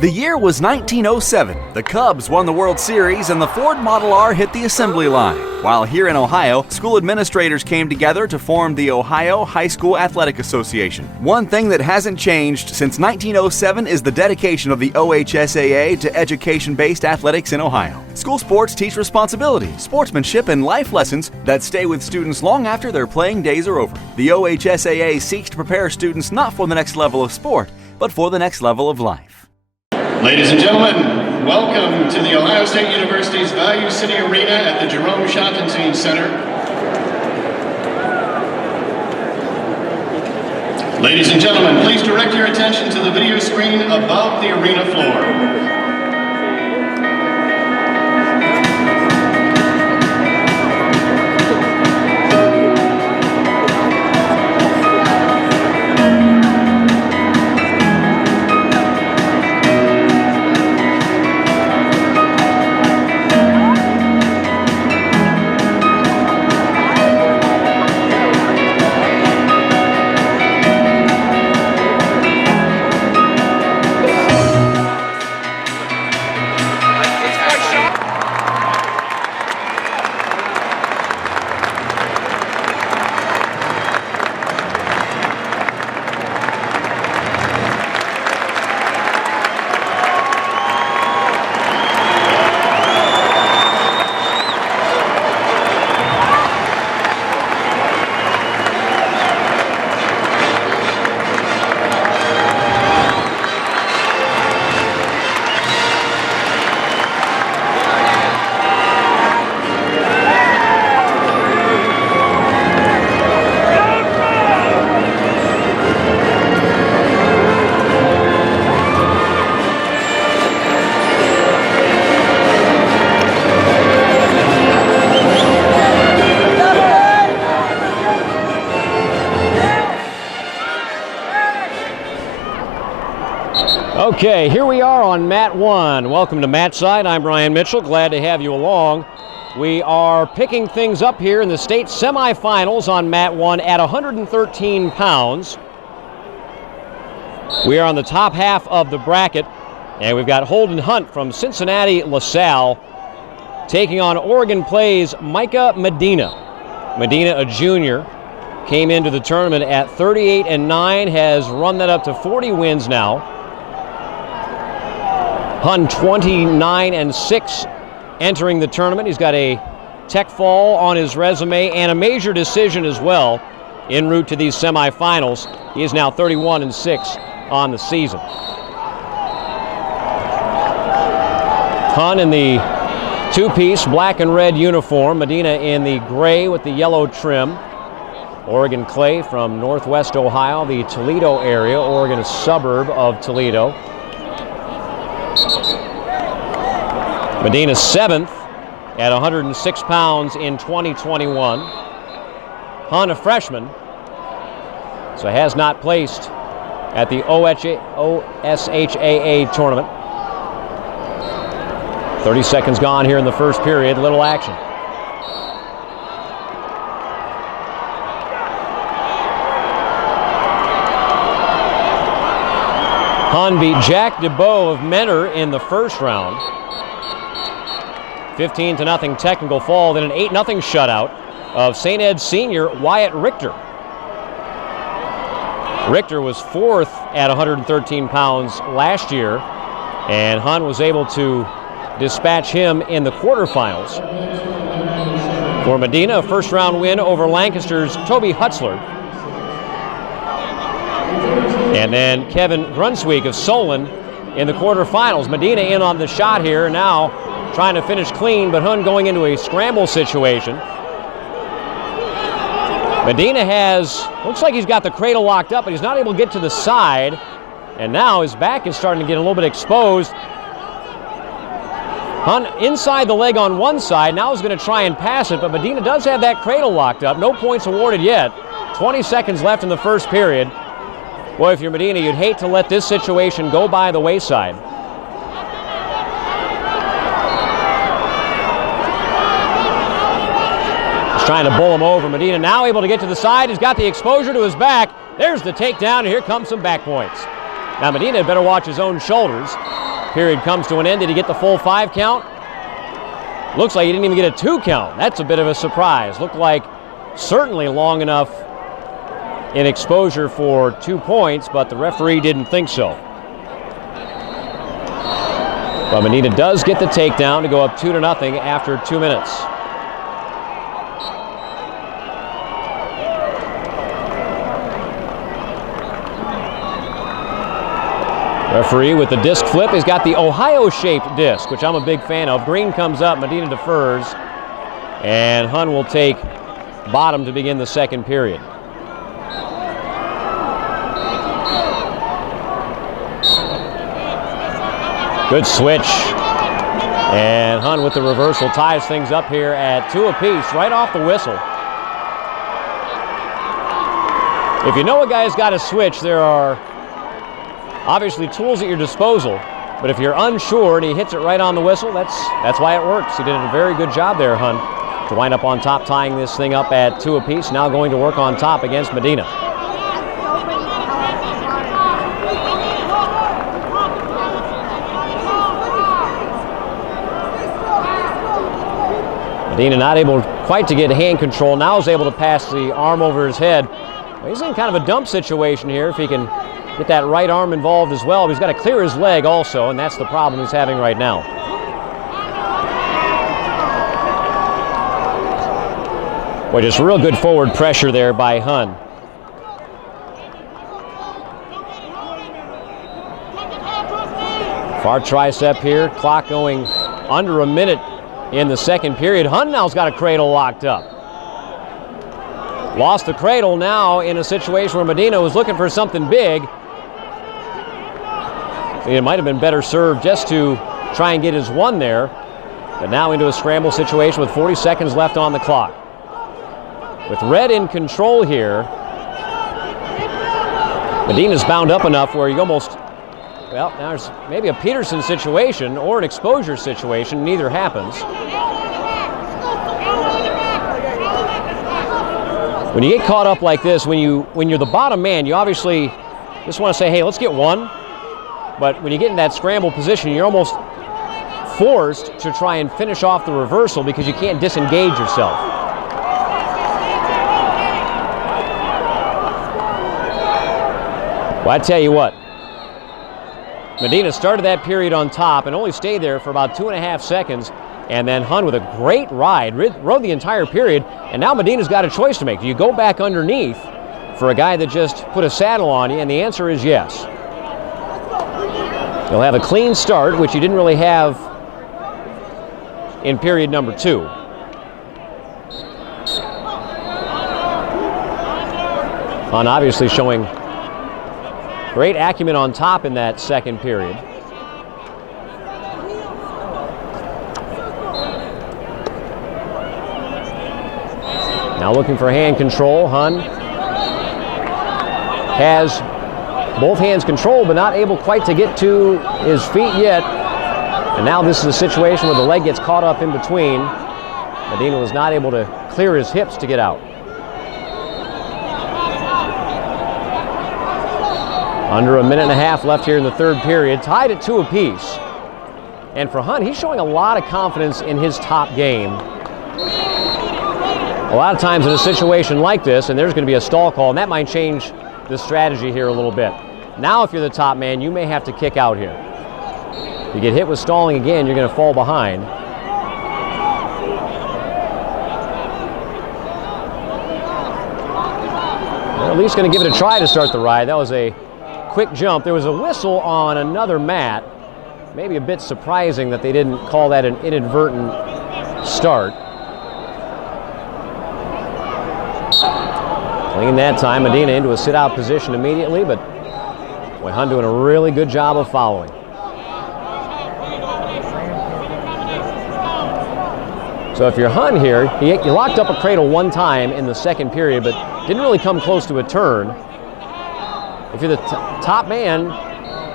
The year was 1907. The Cubs won the World Series and the Ford Model R hit the assembly line. While here in Ohio, school administrators came together to form the Ohio High School Athletic Association. One thing that hasn't changed since 1907 is the dedication of the OHSAA to education-based athletics in Ohio. School sports teach responsibility, sportsmanship, and life lessons that stay with students long after their playing days are over. The OHSAA seeks to prepare students not for the next level of sport, but for the next level of life. Ladies and gentlemen, welcome to the Ohio State University's Value City Arena at the Jerome Schottenstein Center. Ladies and gentlemen, please direct your attention to the video screen above the arena floor. Okay, here we are on Mat 1. Welcome to Matside. I'm Brian Mitchell. Glad to have you along. We are picking things up here in the state semifinals on Mat 1 at 113 pounds. We are on the top half of the bracket, and we've got Holden Hunt from Cincinnati LaSalle taking on Oregon Play's Micah Medina. Medina, a junior, came into the tournament at 38-9, has run that up to 40 wins now. Hun 29-6 entering the tournament. He's got a tech fall on his resume and a major decision as well en route to these semifinals. He is now 31-6 on the season. Hun in the two-piece black and red uniform. Medina in the gray with the yellow trim. Oregon Clay from Northwest Ohio, the Toledo area. Oregon, a suburb of Toledo. Medina 7th at 106 pounds in 2021. Hun, a freshman, so has not placed at the OHSAA tournament. 30 seconds gone here in the first period. Little action. Hun beat Jack DeBow of Mentor in the first round. 15-0 technical fall, then an 8-0 shutout of St. Ed senior Wyatt Richter. Richter was 4th at 113 pounds last year, and Hun was able to dispatch him in the quarterfinals. For Medina, a first-round win over Lancaster's Toby Hutzler. And then Kevin Grunsweek of Solon in the quarterfinals. Medina in on the shot here, now trying to finish clean, but Hun going into a scramble situation. Medina looks like he's got the cradle locked up, but he's not able to get to the side. And now his back is starting to get a little bit exposed. Hun inside the leg on one side, now is going to try and pass it, but Medina does have that cradle locked up. No points awarded yet. 20 seconds left in the first period. Boy, if you're Medina, you'd hate to let this situation go by the wayside. He's trying to bull him over. Medina now able to get to the side. He's got the exposure to his back. There's the takedown, and here comes some back points. Now Medina had better watch his own shoulders. Period comes to an end. Did he get the full 5 count? Looks like he didn't even get a 2 count. That's a bit of a surprise. Looked like certainly long enough in exposure for 2 points, but the referee didn't think so. But Medina does get the takedown to go up 2-0 after 2 minutes. Referee with the disc flip. He's got the Ohio-shaped disc, which I'm a big fan of. Green comes up, Medina defers, and Hun will take bottom to begin the second period. Good switch. And Hun with the reversal ties things up here at 2 apiece, right off the whistle. If you know a guy's got a switch, there are obviously tools at your disposal, but if you're unsure and he hits it right on the whistle, that's why it works. He did a very good job there, Hun, to wind up on top, tying this thing up at 2 apiece. Now going to work on top against Medina. Medina not able quite to get hand control. Now is able to pass the arm over his head. Well, he's in kind of a dump situation here if he can get that right arm involved as well. But he's got to clear his leg also, and that's the problem he's having right now. Boy, just real good forward pressure there by Hun. Far tricep here, clock going under a minute in the second period. Hun now's got a cradle locked up. Lost the cradle now in a situation where Medina was looking for something big. It might have been better served just to try and get his one there. But now into a scramble situation with 40 seconds left on the clock. With red in control here, Medina's bound up enough where you almost, well, now there's maybe a Peterson situation or an exposure situation. Neither happens. When you get caught up like this, when you're the bottom man, you obviously just want to say, hey, let's get one. But when you get in that scramble position, you're almost forced to try and finish off the reversal because you can't disengage yourself. Well, I tell you what, Medina started that period on top and only stayed there for about 2.5 seconds, and then Hun with a great ride, rode the entire period, and now Medina's got a choice to make. Do you go back underneath for a guy that just put a saddle on you? And the answer is yes. You'll have a clean start, which you didn't really have in period number 2. Hun obviously showing great acumen on top in that second period. Now looking for hand control. Hun has both hands controlled, but not able quite to get to his feet yet. And now this is a situation where the leg gets caught up in between. Medina was not able to clear his hips to get out. Under a minute and a half left here in the third period, tied at 2 apiece. And for Hun, he's showing a lot of confidence in his top game. A lot of times in a situation like this, and there's going to be a stall call, and that might change the strategy here a little bit. Now, if you're the top man, you may have to kick out here. You get hit with stalling again, you're going to fall behind. They're at least going to give it a try to start the ride. That was a quick jump. There was a whistle on another mat. Maybe a bit surprising that they didn't call that an inadvertent start. Clean that time. Medina into a sit-out position immediately, but boy, Hun doing a really good job of following. So if you're Hun here, he locked up a cradle one time in the second period, but didn't really come close to a turn. If you're the top man,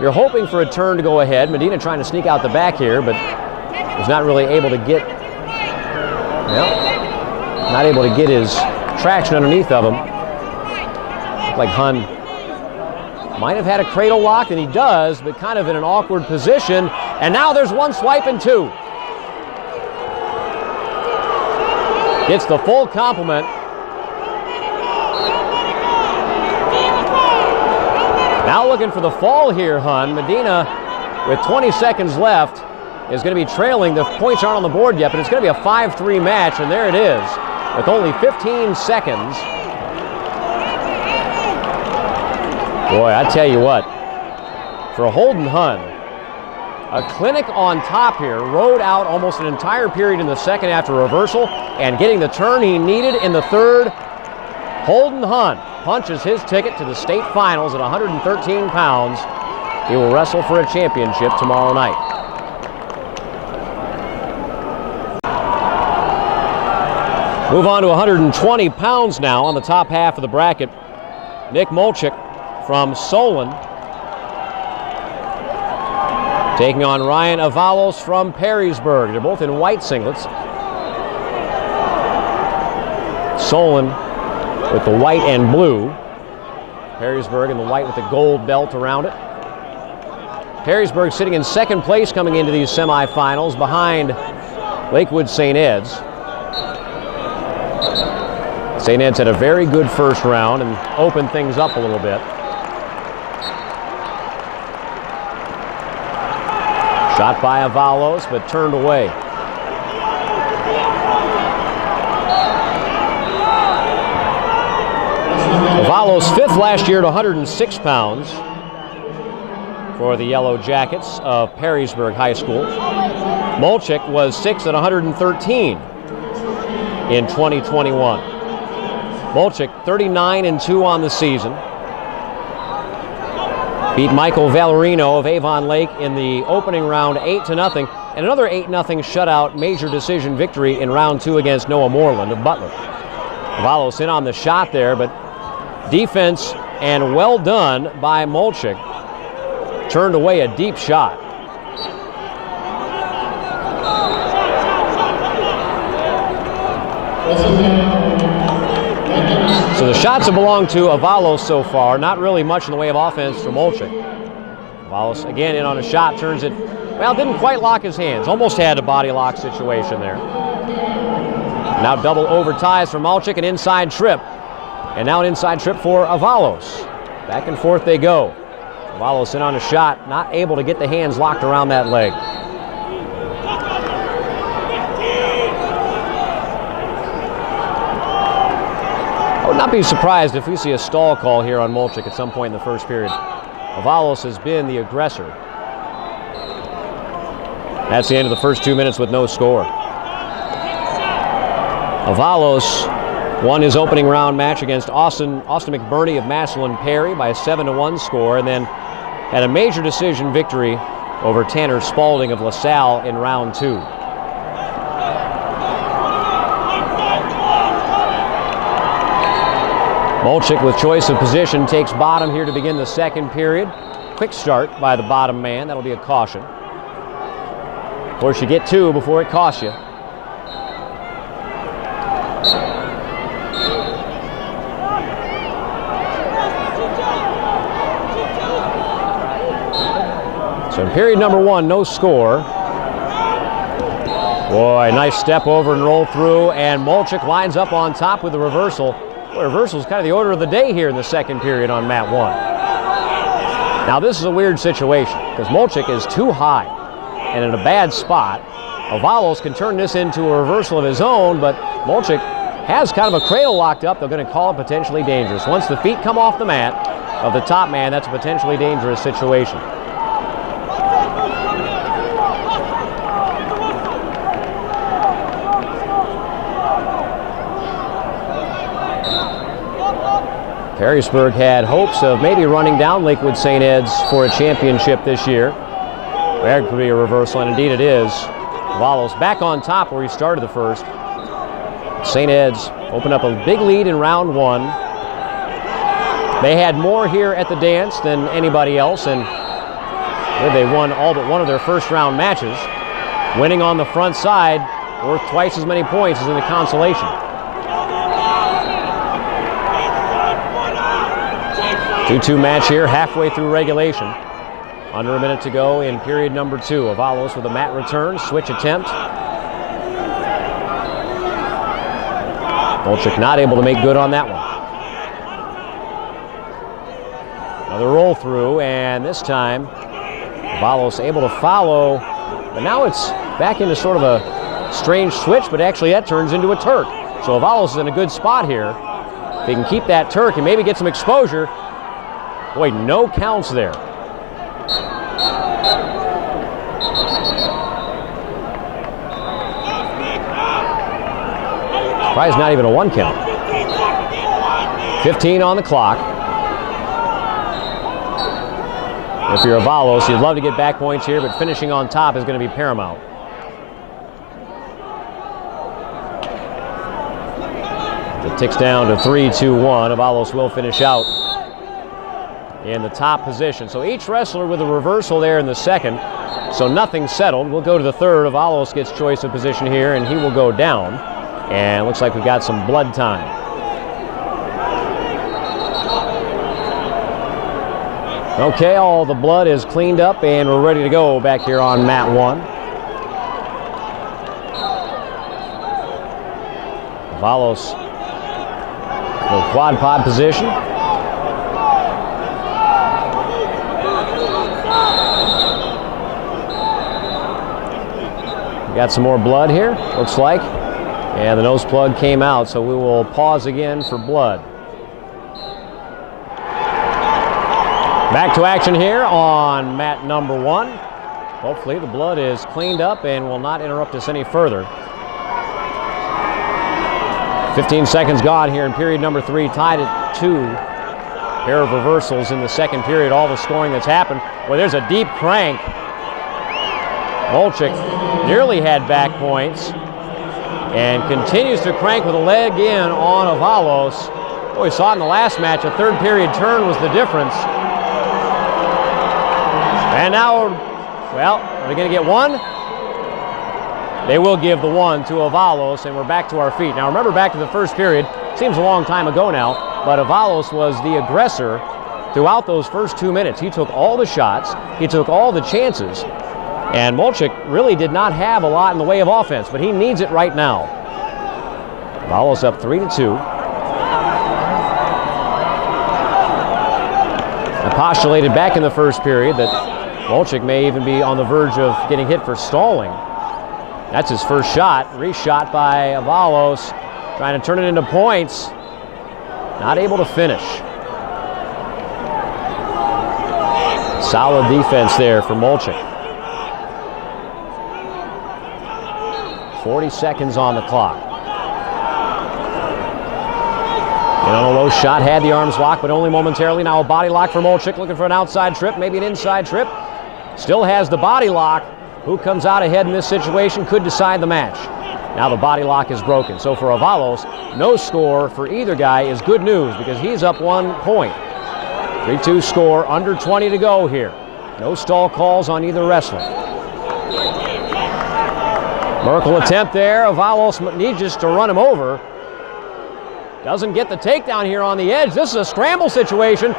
you're hoping for a turn to go ahead. Medina trying to sneak out the back here, but was not really able to get, well, not able to get his traction underneath of him. Like Hun Might have had a cradle lock, and he does, but kind of in an awkward position. And now there's one swipe and two. Gets the full complement. Now looking for the fall here, Hun. Medina, with 20 seconds left, is going to be trailing. The points aren't on the board yet, but it's going to be a 5-3 match, and there it is, with only 15 seconds. Boy, I tell you what, for Holden Hun, a clinic on top here, rode out almost an entire period in the second after reversal, and getting the turn he needed in the third. Holden Hun punches his ticket to the state finals at 113 pounds. He will wrestle for a championship tomorrow night. Move on to 120 pounds now on the top half of the bracket. Nick Molchik from Solon taking on Ryan Avalos from Perrysburg. They're both in white singlets. Solon with the white and blue. Perrysburg in the white with the gold belt around it. Perrysburg sitting in second place coming into these semifinals behind Lakewood St. Ed's. St. Ed's had a very good first round and opened things up a little bit. Shot by Avalos, but turned away. Avalos fifth last year at 106 pounds for the Yellow Jackets of Perrysburg High School. Molchik was sixth at 113 in 2021. Molchik 39-2 on the season. Beat Michael Valerino of Avon Lake in the opening round 8-0, and another 8-0 shutout major decision victory in round 2 against Noah Moreland of Butler. Avalos in on the shot there, but defense and well done by Molchik. Turned away a deep shot. So the shots have belonged to Avalos so far. Not really much in the way of offense for Molchik. Avalos again in on a shot, turns it, well, didn't quite lock his hands. Almost had a body lock situation there. Now double over ties for Molchik, an inside trip. And now an inside trip for Avalos. Back and forth they go. Avalos in on a shot, not able to get the hands locked around that leg. I would not be surprised if we see a stall call here on Molchik at some point in the first period. Avalos has been the aggressor. That's the end of the first 2 minutes with no score. Avalos won his opening round match against Austin McBurney of Massillon Perry by a 7-1 score, and then had a major decision victory over Tanner Spalding of LaSalle in round 2. Molchik with choice of position takes bottom here to begin the second period. Quick start by the bottom man. That'll be a caution. Of course, you get two before it costs you. So in period number 1, no score. Boy, nice step over and roll through, and Molchik lines up on top with the reversal. Boy, reversal is kind of the order of the day here in the second period on mat 1. Now this is a weird situation because Molchik is too high and in a bad spot. Avalos can turn this into a reversal of his own, but Molchik has kind of a cradle locked up. They're going to call it potentially dangerous. Once the feet come off the mat of the top man, that's a potentially dangerous situation. Perrysburg had hopes of maybe running down Lakewood St. Ed's for a championship this year. That could be a reversal, and indeed it is. Avalos back on top where he started the first. St. Ed's opened up a big lead in round 1. They had more here at the dance than anybody else, and they won all but one of their first round matches, winning on the front side, worth twice as many points as in the consolation. 2-2 match here, halfway through regulation. Under a minute to go in period number 2. Avalos with a mat return, switch attempt. Molchik not able to make good on that one. Another roll through, and this time Avalos able to follow, but now it's back into sort of a strange switch, but actually that turns into a Turk. So Avalos is in a good spot here. If he can keep that Turk and maybe get some exposure. Boy, no counts there. Surprised not even a 1 count. 15 on the clock. If you're Avalos, you'd love to get back points here, but finishing on top is going to be paramount. It ticks down to 3-2-1. Avalos will finish out in the top position. So each wrestler with a reversal there in the second. So nothing settled. We'll go to the third. Avalos gets choice of position here, and he will go down. And looks like we've got some blood time. Okay, all the blood is cleaned up, and we're ready to go back here on mat 1. Avalos, little quad pod position. We got some more blood here, looks like. And the nose plug came out, so we will pause again for blood. Back to action here on mat number 1. Hopefully the blood is cleaned up and will not interrupt us any further. 15 seconds gone here in period number 3, tied at 2. Pair of reversals in the second period, all the scoring that's happened. Well, there's a deep crank. Molchik nearly had back points and continues to crank with a leg in on Avalos. Well, we saw it in the last match, a third period turn was the difference. And now, well, are they going to get 1? They will give the 1 to Avalos, and we're back to our feet. Now remember, back to the first period, seems a long time ago now, but Avalos was the aggressor throughout those first 2 minutes. He took all the shots, he took all the chances, and Molchik really did not have a lot in the way of offense, but he needs it right now. Avalos up 3-2. I postulated back in the first period that Molchik may even be on the verge of getting hit for stalling. That's his first shot, reshot by Avalos, trying to turn it into points. Not able to finish. Solid defense there for Molchik. 40 seconds on the clock. And on a low shot, had the arms locked, but only momentarily. Now a body lock for Molchik, looking for an outside trip, maybe an inside trip. Still has the body lock. Who comes out ahead in this situation could decide the match. Now the body lock is broken. So for Avalos, no score for either guy is good news because he's up 1 point. 3-2 score, under 20 to go here. No stall calls on either wrestler. Merkel attempt there. Avalos needs just to run him over. Doesn't get the takedown here on the edge. This is a scramble situation.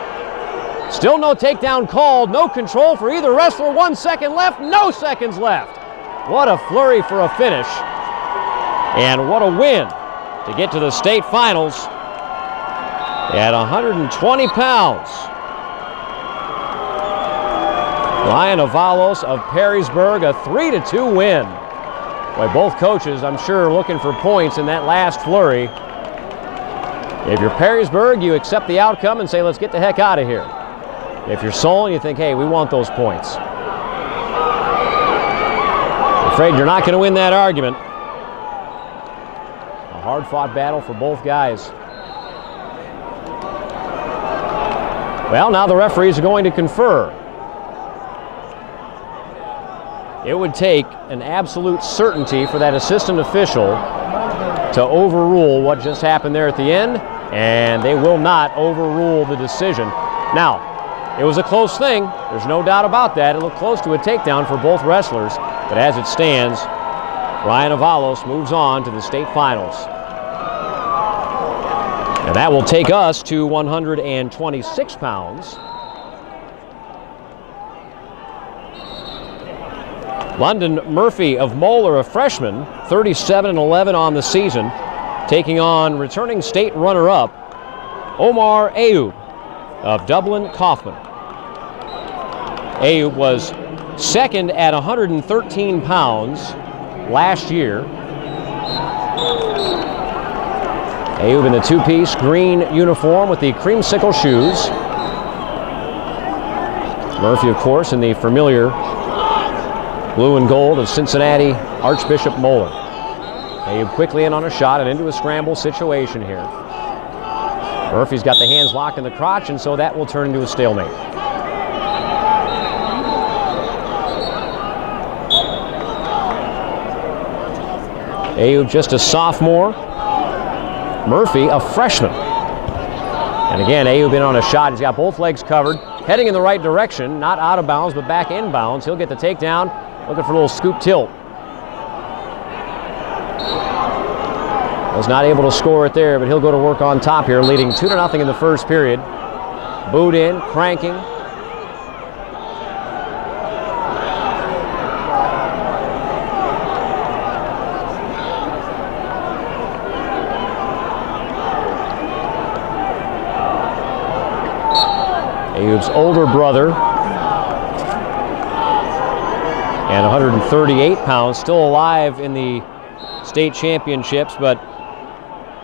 Still no takedown called. No control for either wrestler. 1 second left. No seconds left. What a flurry for a finish. And what a win to get to the state finals at 120 pounds. Ryan Avalos of Perrysburg, a 3-2 win. Boy, both coaches, I'm sure, looking for points in that last flurry. If you're Perrysburg, you accept the outcome and say, let's get the heck out of here. If you're Solon, you think, hey, we want those points. I'm afraid you're not going to win that argument. A hard-fought battle for both guys. Well, now the referees are going to confer. It would take an absolute certainty for that assistant official to overrule what just happened there at the end, and they will not overrule the decision. Now, it was a close thing. There's no doubt about that. It looked close to a takedown for both wrestlers, but as it stands, Ryan Avalos moves on to the state finals. And that will take us to 126 pounds. London Murphy of Moeller, a freshman, 37-11 on the season, taking on returning state runner-up Omar Ayoub of Dublin Kaufman. Ayoub was second at 113 pounds last year. Ayoub in the two-piece green uniform with the creamsicle shoes. Murphy, of course, in the familiar blue and gold of Cincinnati Archbishop Moeller. Ayoub quickly in on a shot and into a scramble situation here. Murphy's got the hands locked in the crotch, and so that will turn into a stalemate. Ayoub just a sophomore. Murphy a freshman. And again, Ayoub in on a shot. He's got both legs covered, heading in the right direction, not out of bounds, but back in bounds. He'll get the takedown, looking for a little scoop tilt. Was not able to score it there, but he'll go to work on top here, leading 2-0 in the first period. Booed in, cranking. Ayoub's older brother, and 138 pounds, still alive in the state championships, but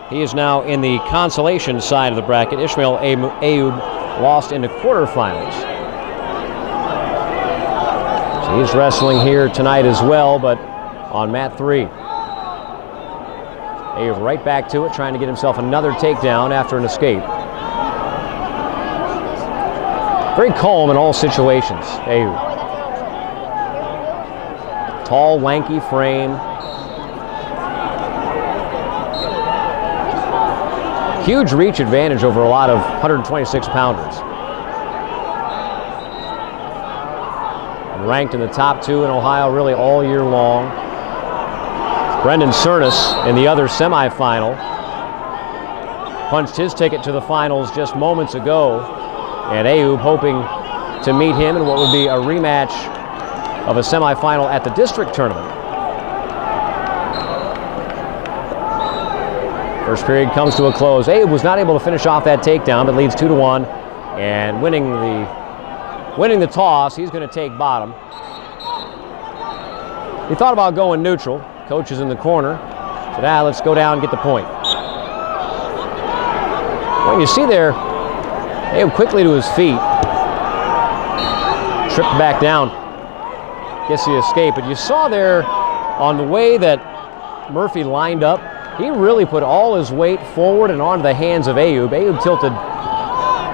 he is now in the consolation side of the bracket. Ishmael Ayoub lost in the quarterfinals. So he's wrestling here tonight as well, but on mat 3. Ayoub right back to it, trying to get himself another takedown after an escape. Very calm in all situations, Ayoub. Tall, lanky frame. Huge reach advantage over a lot of 126-pounders. Ranked in the top 2 in Ohio really all year long. Brendan Cernus in the other semifinal punched his ticket to the finals just moments ago, and Ayoub hoping to meet him in what would be a rematch of a semifinal at the district tournament. First period comes to a close. Ayoub was not able to finish off that takedown, but leads 2-1, and winning the toss. He's going to take bottom. He thought about going neutral. Coach is in the corner. Said, let's go down and get the point. Well, you see there, Ayoub quickly to his feet. Tripped back down. Gets the escape. But you saw there on the way that Murphy lined up, he really put all his weight forward and onto the hands of Ayoub. Ayoub tilted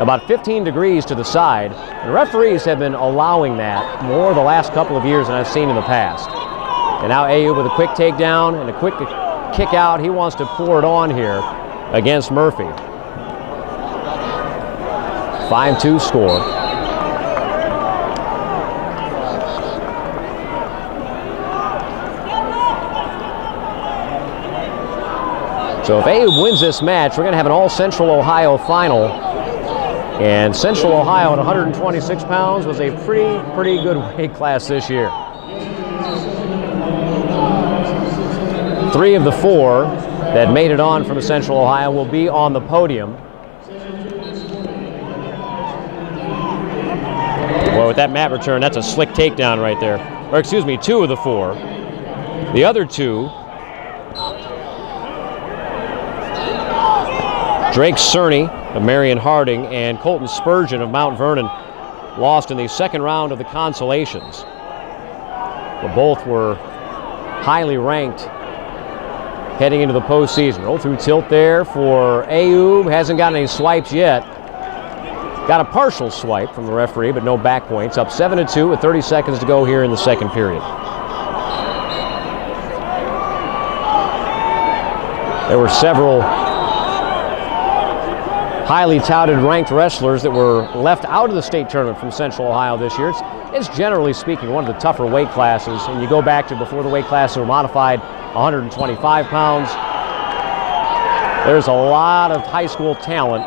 about 15 degrees to the side. And referees have been allowing that more the last couple of years than I've seen in the past. And now Ayoub with a quick takedown and a quick kick out. He wants to pour it on here against Murphy. 5-2 score. So if Ayoub wins this match, we're going to have an all-Central Ohio final. And Central Ohio at 126 pounds was a pretty good weight class this year. 3 of the 4 that made it on from Central Ohio will be on the podium. Boy, with that mat return, that's a slick takedown right there. Or excuse me, 2 of the 4. The other 2, Drake Cerny of Marion Harding and Colton Spurgeon of Mount Vernon, lost in the second round of the consolations. But both were highly ranked heading into the postseason. Roll through tilt there for Ayoub. Hasn't gotten any swipes yet. Got a partial swipe from the referee, but no back points. Up 7-2 with 30 seconds to go here in the second period. There were several highly touted ranked wrestlers that were left out of the state tournament from Central Ohio this year. It's generally speaking one of the tougher weight classes, and you go back to before the weight classes were modified, 125 pounds. There's a lot of high school talent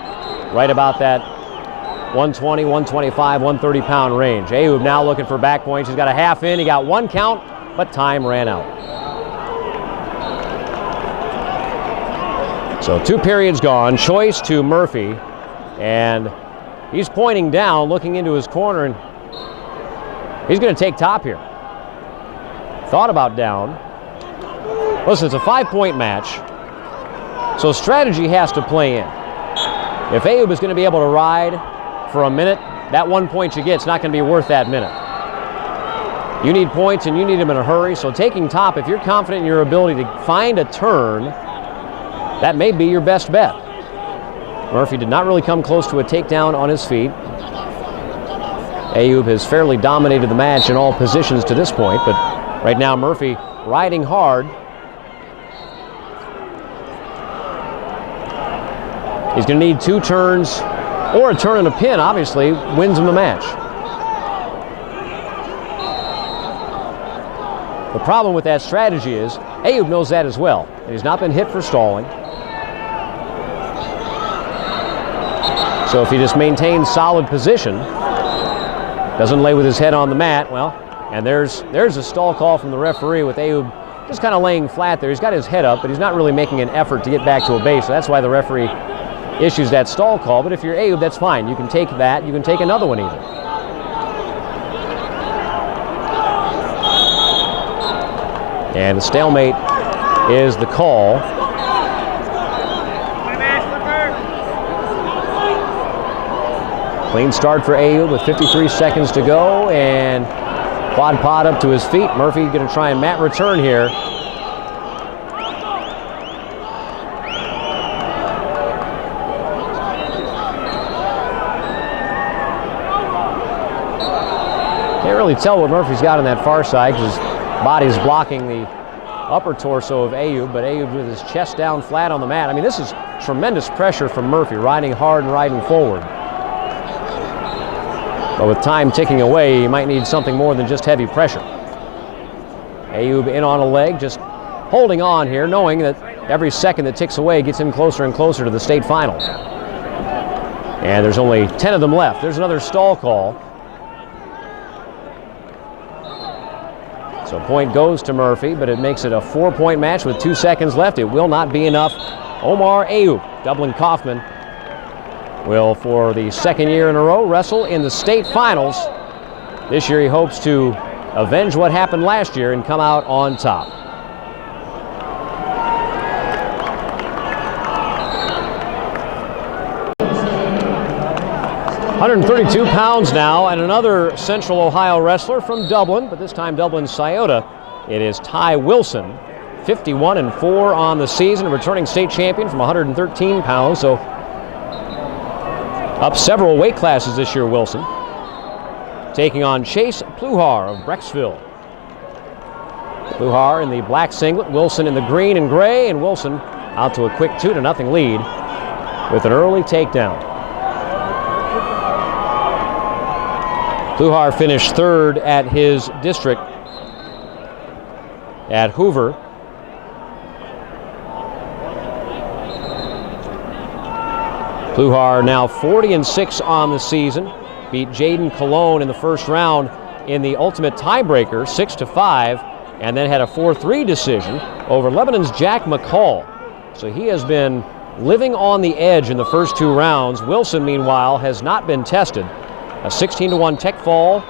right about that 120, 125, 130-pound range. Ayub now looking for back points. He's got a half in. He got one count, but time ran out. So 2 periods gone. Choice to Murphy. And he's pointing down, looking into his corner, and he's going to take top here. Thought about down. Listen, it's a 5-point match, so strategy has to play in. If Ayub is going to be able to ride for a minute, that 1 point you get is not going to be worth that minute. You need points, and you need them in a hurry, so taking top, if you're confident in your ability to find a turn, that may be your best bet. Murphy did not really come close to a takedown on his feet. Ayub has fairly dominated the match in all positions to this point, but right now Murphy riding hard. He's going to need 2 turns, or a turn and a pin, obviously, wins him the match. The problem with that strategy is Ayub knows that as well. He's not been hit for stalling. So if he just maintains solid position, doesn't lay with his head on the mat, well, and there's a stall call from the referee with Ayub just kind of laying flat there. He's got his head up, but he's not really making an effort to get back to a base, so that's why the referee issues that stall call. But if you're Ayub, that's fine. You can take that. You can take another one even. And the stalemate is the call. Clean start for Ayub with 53 seconds to go, and quad pod up to his feet. Murphy going to try and mat return here. Can't really tell what Murphy's got on that far side because his body's blocking the upper torso of Ayub, but Ayub with his chest down flat on the mat. I mean, this is tremendous pressure from Murphy, riding hard and riding forward. But with time ticking away, you might need something more than just heavy pressure. Ayub in on a leg, just holding on here, knowing that every second that ticks away gets him closer and closer to the state final. And there's only 10 of them left. There's another stall call. So point goes to Murphy, but it makes it a 4-point match with 2 seconds left. It will not be enough. Omar Ayub, Dublin Kaufman, will, for the 2nd year in a row, wrestle in the state finals. This year he hopes to avenge what happened last year and come out on top. £132 now, and another Central Ohio wrestler from Dublin, but this time Dublin Scioto. It is Ty Wilson, 51-4 on the season, a returning state champion from 113 pounds, so up several weight classes this year, Wilson. Taking on Chase Pluhar of Brecksville. Pluhar in the black singlet, Wilson in the green and gray, and Wilson out to a quick 2-0 lead with an early takedown. Pluhar finished 3rd at his district at Hoover. Pluhar now 40-6 on the season. Beat Jaden Cologne in the first round in the ultimate tiebreaker, 6-5, and then had a 4-3 decision over Lebanon's Jack McCall. So he has been living on the edge in the first 2 rounds. Wilson, meanwhile, has not been tested. A 16-1 tech fall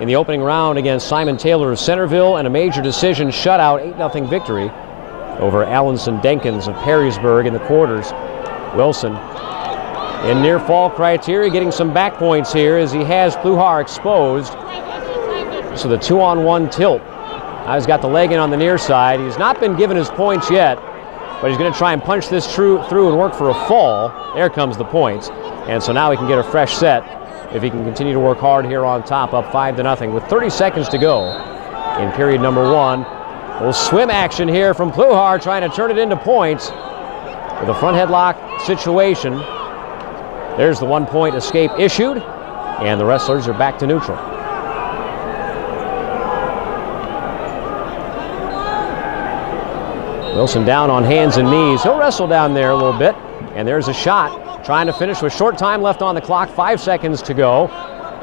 in the opening round against Simon Taylor of Centerville, and a major decision shutout 8-0 victory over Allenson Denkins of Perrysburg in the quarters. Wilson in near fall criteria, getting some back points here as he has Pluhar exposed. So the 2-on-1 tilt. Now he's got the leg in on the near side. He's not been given his points yet, but he's going to try and punch this through and work for a fall. There comes the points. And so now he can get a fresh set if he can continue to work hard here on top, up 5-0 with 30 seconds to go in period number 1. A little swim action here from Pluhar, trying to turn it into points with a front headlock situation. There's the 1-point escape issued, and the wrestlers are back to neutral. Wilson down on hands and knees. He'll wrestle down there a little bit. And there's a shot. Trying to finish with short time left on the clock. 5 seconds to go.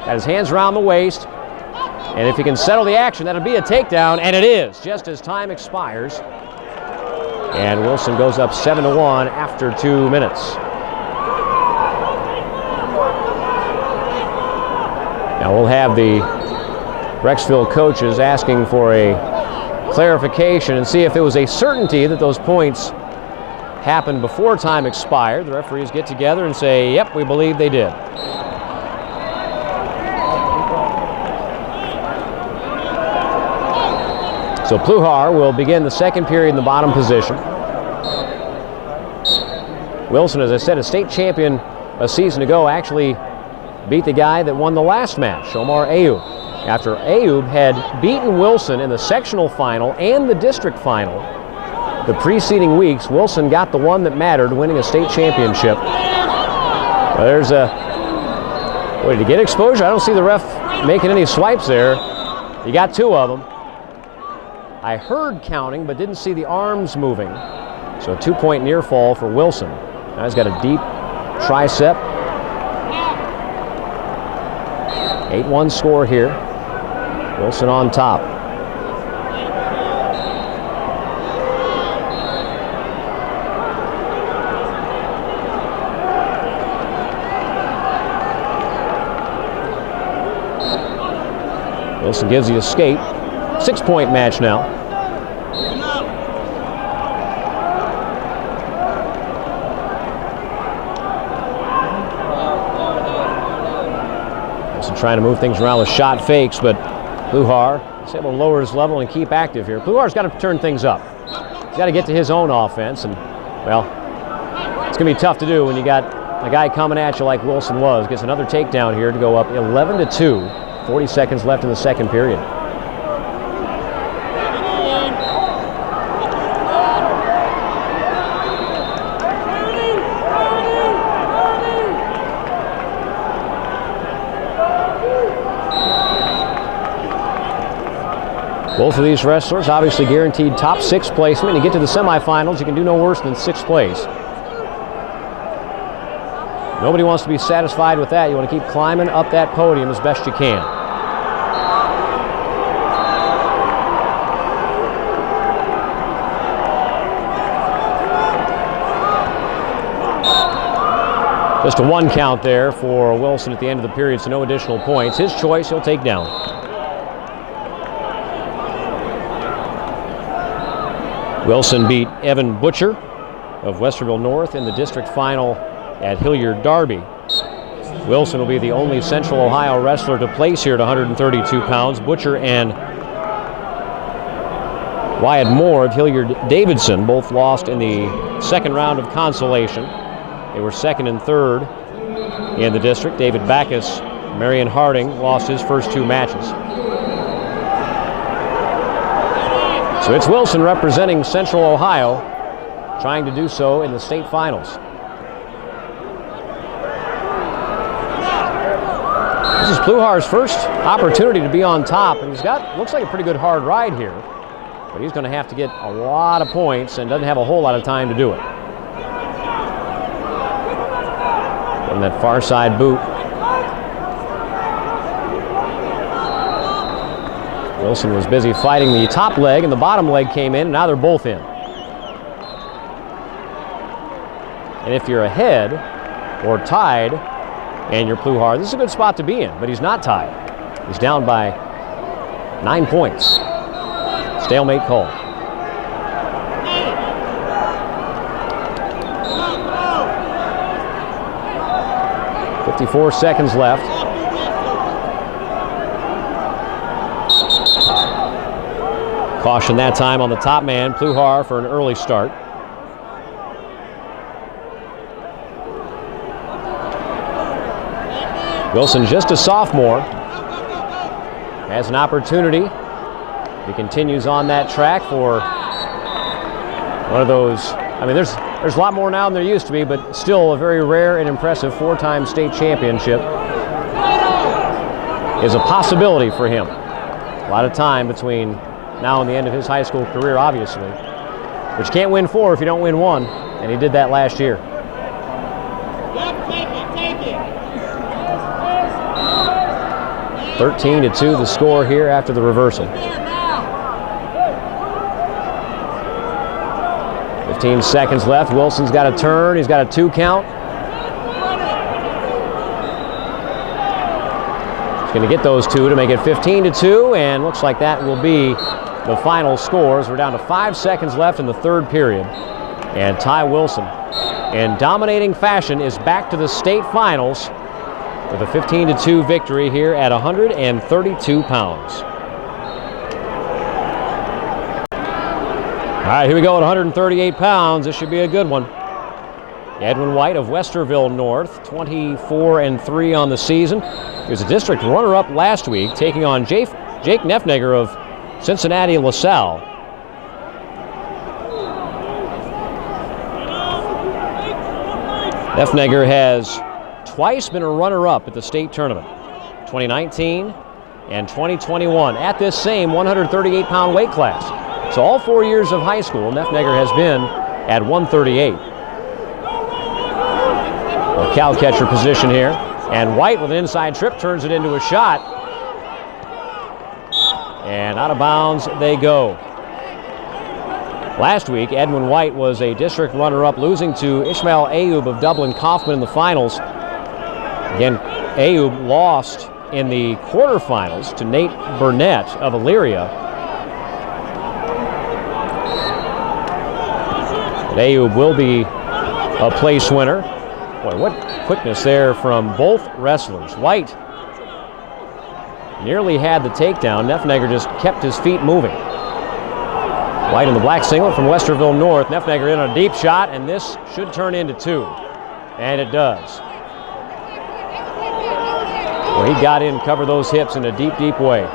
Got his hands around the waist. And if he can settle the action, that'll be a takedown. And it is, just as time expires. And Wilson goes up 7-1 after 2 minutes. Now we'll have the Brecksville coaches asking for a clarification and see if it was a certainty that those points happened before time expired. The referees get together and say, yep, we believe they did. So Pluhar will begin the second period in the bottom position. Wilson, as I said, a state champion a season ago, actually beat the guy that won the last match, Omar Ayoub. After Ayoub had beaten Wilson in the sectional final and the district final the preceding weeks, Wilson got the one that mattered, winning a state championship. Well, there's a... Wait, did he get exposure? I don't see the ref making any swipes there. You got 2 of them. I heard counting, but didn't see the arms moving. So a 2-point near fall for Wilson. Now he's got a deep tricep. 8-1 score here. Wilson on top. Wilson gives the escape. 6-point match now. Wilson trying to move things around with shot fakes, but Pluhar is able to lower his level and keep active here. Pluhar's got to turn things up. He's got to get to his own offense, and, well, it's going to be tough to do when you got a guy coming at you like Wilson was. Gets another takedown here to go up 11-2. 40 seconds left in the second period. Both of these wrestlers obviously guaranteed top 6 placement. You get to the semifinals, you can do no worse than 6th place. Nobody wants to be satisfied with that. You want to keep climbing up that podium as best you can. Just a 1 count there for Wilson at the end of the period, so no additional points. His choice, he'll take down. Wilson beat Evan Butcher of Westerville North in the district final at Hilliard Derby. Wilson will be the only Central Ohio wrestler to place here at 132 pounds. Butcher and Wyatt Moore of Hilliard Davidson both lost in the second round of consolation. They were 2nd and 3rd in the district. David Backus, Marion Harding lost his first 2 matches. So it's Wilson representing Central Ohio, trying to do so in the state finals. This is Pluhar's first opportunity to be on top, and he's got, looks like a pretty good hard ride here, but he's going to have to get a lot of points and doesn't have a whole lot of time to do it. From that far side boot. Wilson was busy fighting the top leg, and the bottom leg came in, and now they're both in. And if you're ahead or tied and you're Pluhar, this is a good spot to be in, but he's not tied. He's down by 9 points. Stalemate call. .54 seconds left. Caution that time on the top man, Pluhar, for an early start. Wilson, just a sophomore, has an opportunity. He continues on that track for one of those, I mean, there's a lot more now than there used to be, but still a very rare and impressive 4-time state championship is a possibility for him. A lot of time between now and the end of his high school career, obviously. But you can't win 4 if you don't win 1, and he did that last year. Take it. 13-2 the score here after the reversal. 15 seconds left. Wilson's got a turn. He's got a 2 count. He's going to get those 2 to make it 15-2, and looks like that will be the final scores. We're down to 5 seconds left in the 3rd period. And Ty Wilson, in dominating fashion, is back to the state finals with a 15-2 victory here at 132 pounds. All right, here we go at 138 pounds. This should be a good one. Edwin White of Westerville North, 24-3 on the season. He was a district runner-up last week, taking on Jake Neffneger of Cincinnati LaSalle. Neffneger has twice been a runner-up at the state tournament, 2019 and 2021, at this same 138-pound weight class. So all 4 years of high school, Neffneger has been at 138. Well, cow catcher position here, and White with an inside trip turns it into a shot. And out of bounds they go. Last week, Edwin White was a district runner-up, losing to Ishmael Ayoub of Dublin Kaufman in the finals. Again, Ayoub lost in the quarterfinals to Nate Burnett of Elyria. But Ayoub will be a place winner. Boy, what quickness there from both wrestlers. White nearly had the takedown. Neffneger just kept his feet moving. White in the black singlet from Westerville North. Neffneger in a deep shot, and this should turn into 2. And it does. Well, he got in, covered those hips in a deep, deep way.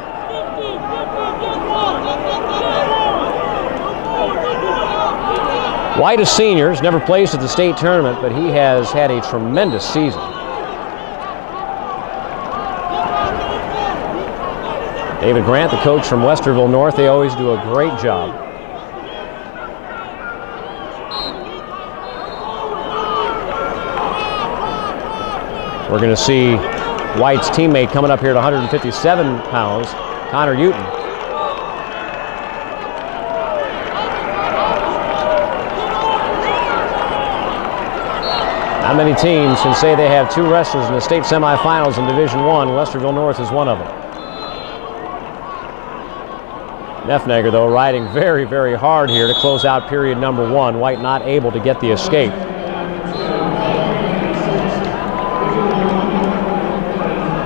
White, a senior, has never placed at the state tournament, but he has had a tremendous season. David Grant, the coach from Westerville North, they always do a great job. We're going to see White's teammate coming up here at 157 pounds, Connor Uton. Not many teams can say they have 2 wrestlers in the state semifinals in Division I. Westerville North is one of them. Neffneger, though, riding very, very hard here to close out period number 1. White not able to get the escape.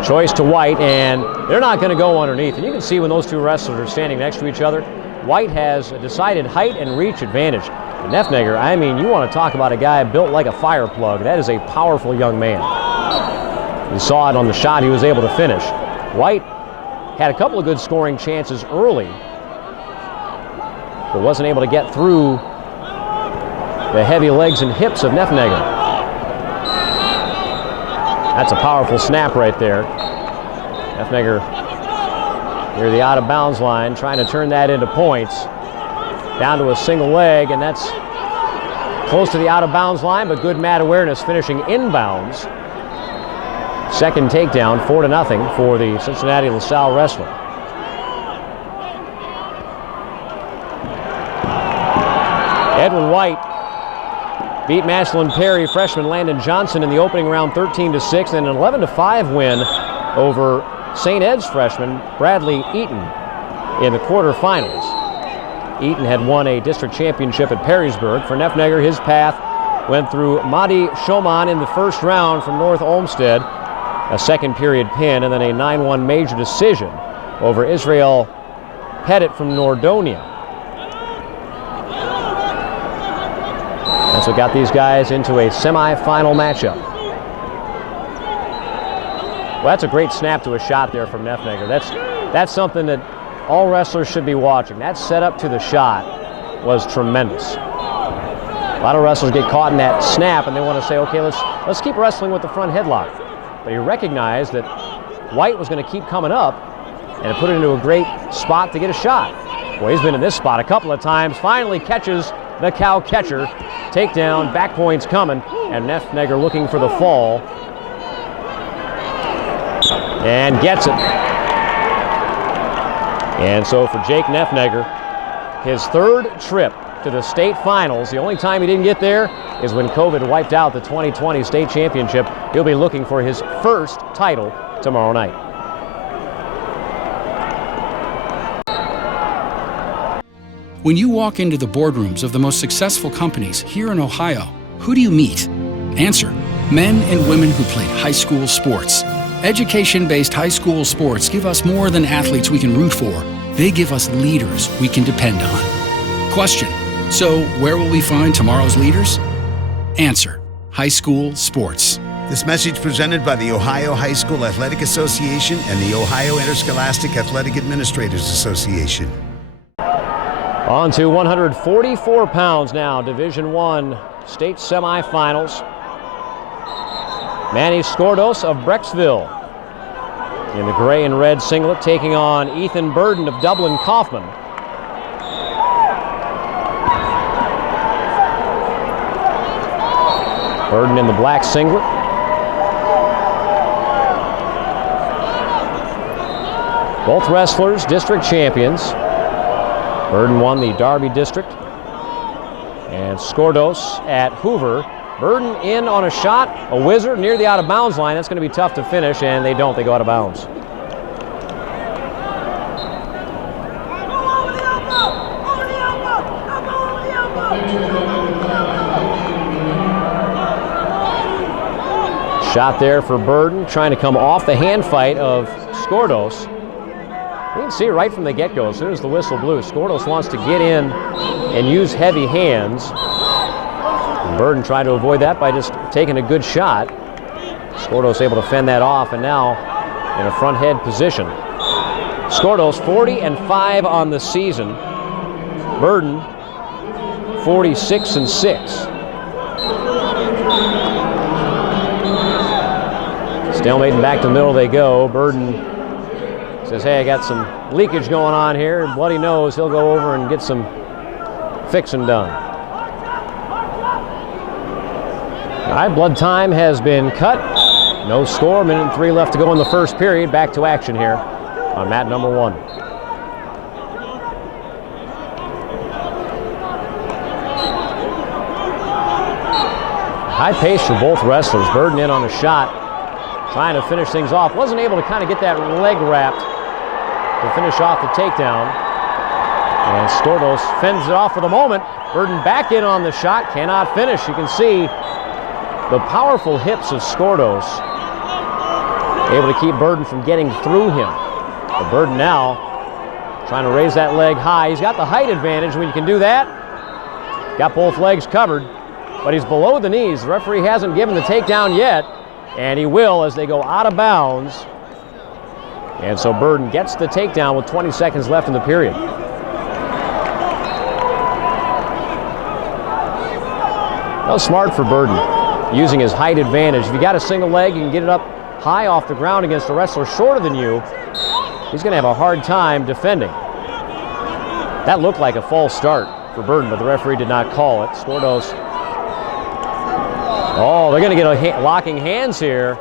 Choice to White, and they're not going to go underneath. And you can see when those 2 wrestlers are standing next to each other, White has a decided height and reach advantage. And Neffneger, I mean, you want to talk about a guy built like a fire plug. That is a powerful young man. You saw it on the shot he was able to finish. White had a couple of good scoring chances early, but wasn't able to get through the heavy legs and hips of Neffneger. That's a powerful snap right there. Neffneger near the out-of-bounds line, trying to turn that into points. Down to a single leg, and that's close to the out-of-bounds line, but good mat awareness, finishing inbounds. Second takedown, 4-0 for the Cincinnati LaSalle wrestler. Edwin White beat Maslin Perry freshman Landon Johnson in the opening round 13-6, and an 11-5 win over St. Ed's freshman Bradley Eaton in the quarterfinals. Eaton had won a district championship at Perrysburg. For Neffneger, his path went through Madi Shoman in the first round from North Olmsted, a second period pin, and then a 9-1 major decision over Israel Pettit from Nordonia. That's what got these guys into a semifinal matchup. Well, that's a great snap to a shot there from Neffneger. That's something that all wrestlers should be watching. That setup to the shot was tremendous. A lot of wrestlers get caught in that snap and they want to say, okay, let's keep wrestling with the front headlock. But he recognized that White was going to keep coming up, and it put it into a great spot to get a shot. Well, he's been in this spot a couple of times, finally catches the cow catcher. Takedown, back points coming, and Neffneger looking for the fall. And gets it. And so for Jake Neffneger, his third trip to the state finals. The only time he didn't get there is when COVID wiped out the 2020 state championship. He'll be looking for his first title tomorrow night. When you walk into the boardrooms of the most successful companies here in Ohio, who do you meet? Answer: men and women who played high school sports. Education-based high school sports give us more than athletes we can root for. They give us leaders we can depend on. Question: so where will we find tomorrow's leaders? Answer: high school sports. This message presented by the Ohio High School Athletic Association and the Ohio Interscholastic Athletic Administrators Association. On to 144 pounds now, Division I state semifinals. Manny Skordos of Brecksville in the gray and red singlet, taking on Ethan Burden of Dublin Kaufman. Burden in the black singlet. Both wrestlers district champions. Burden won the Derby district. And Skordos at Hoover. Burden in on a shot, a whizzer near the out of bounds line. That's going to be tough to finish, and they don't. They go out of bounds. Shot there for Burden, trying to come off the hand fight of Skordos. You can see it right from the get-go. As soon as the whistle blew, Skordos wants to get in and use heavy hands. And Burden tried to avoid that by just taking a good shot. Skordos able to fend that off, and now in a front head position. Skordos 40-5 on the season. Burden 46-6. Stalemate and back to the middle they go. Burden says, hey, I got some leakage going on here. Bloody nose, he'll go over and get some fixing done. All right, blood time has been cut. No score, 1:03 left to go in the first period. Back to action here on mat number 1. High pace for both wrestlers. Burden in on a shot, trying to finish things off. Wasn't able to kind of get that leg wrapped to finish off the takedown. And Skordos fends it off for the moment. Burden back in on the shot, cannot finish. You can see the powerful hips of Skordos, able to keep Burden from getting through him. But Burden now trying to raise that leg high. He's got the height advantage when you can do that. Got both legs covered, but he's below the knees. The referee hasn't given the takedown yet, and he will as they go out of bounds. And so Burden gets the takedown with 20 seconds left in the period. That was smart for Burden, using his height advantage. If you got a single leg, you can get it up high off the ground against a wrestler shorter than you. He's going to have a hard time defending. That looked like a false start for Burden, but the referee did not call it. Skordos. Oh, they're going to get locking hands here.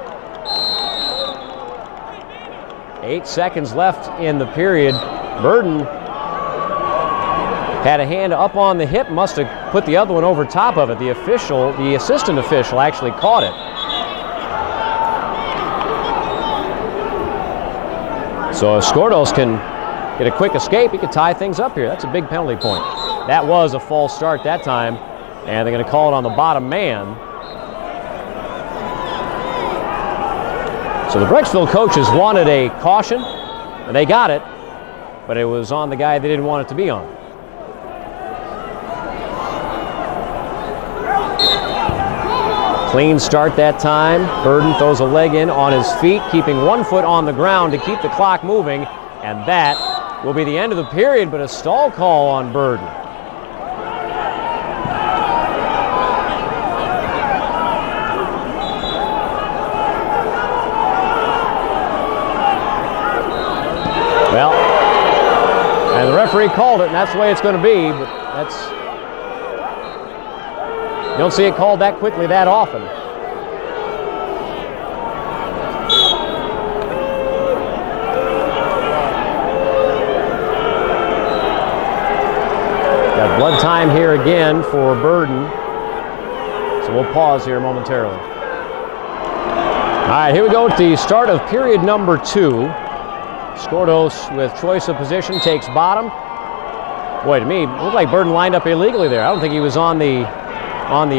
8 seconds left in the period. Burden had a hand up on the hip, must have put the other one over top of it. The assistant official actually caught it. So if Skordos can get a quick escape, he could tie things up here. That's a big penalty point. That was a false start that time, and they're going to call it on the bottom man. So the Brecksville coaches wanted a caution, and they got it, but it was on the guy they didn't want it to be on. Clean start that time. Burden throws a leg in on his feet, keeping one foot on the ground to keep the clock moving, and that will be the end of the period, but a stall call on Burden. Well, and the referee called it, and that's the way it's going to be, but You don't see it called that quickly that often. Got blood time here again for Burden. So we'll pause here momentarily. All right, here we go at the start of period number 2. Skordos with choice of position takes bottom. Boy, to me, it looked like Burden lined up illegally there. I don't think he was on the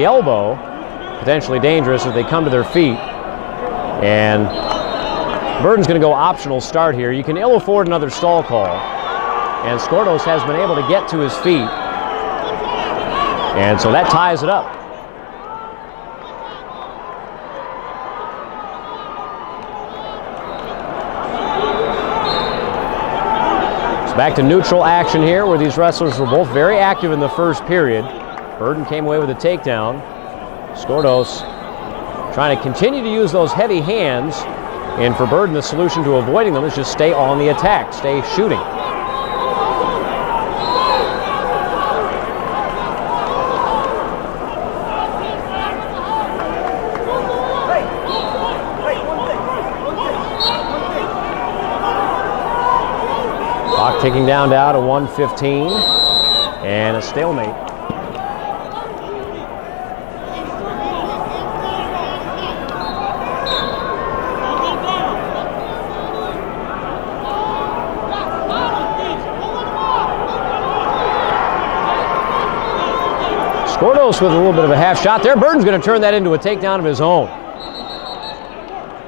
elbow. Potentially dangerous as they come to their feet. And Burden's going to go optional start here. You can ill afford another stall call. And Skordos has been able to get to his feet. And so that ties it up. It's back to neutral action here, where these wrestlers were both very active in the first period. Burden came away with a takedown. Skordos trying to continue to use those heavy hands. And for Burden, the solution to avoiding them is just stay on the attack, stay shooting. Clock ticking down to 1:15 and a stalemate. Skordos with a little bit of a half shot there. Burden's going to turn that into a takedown of his own.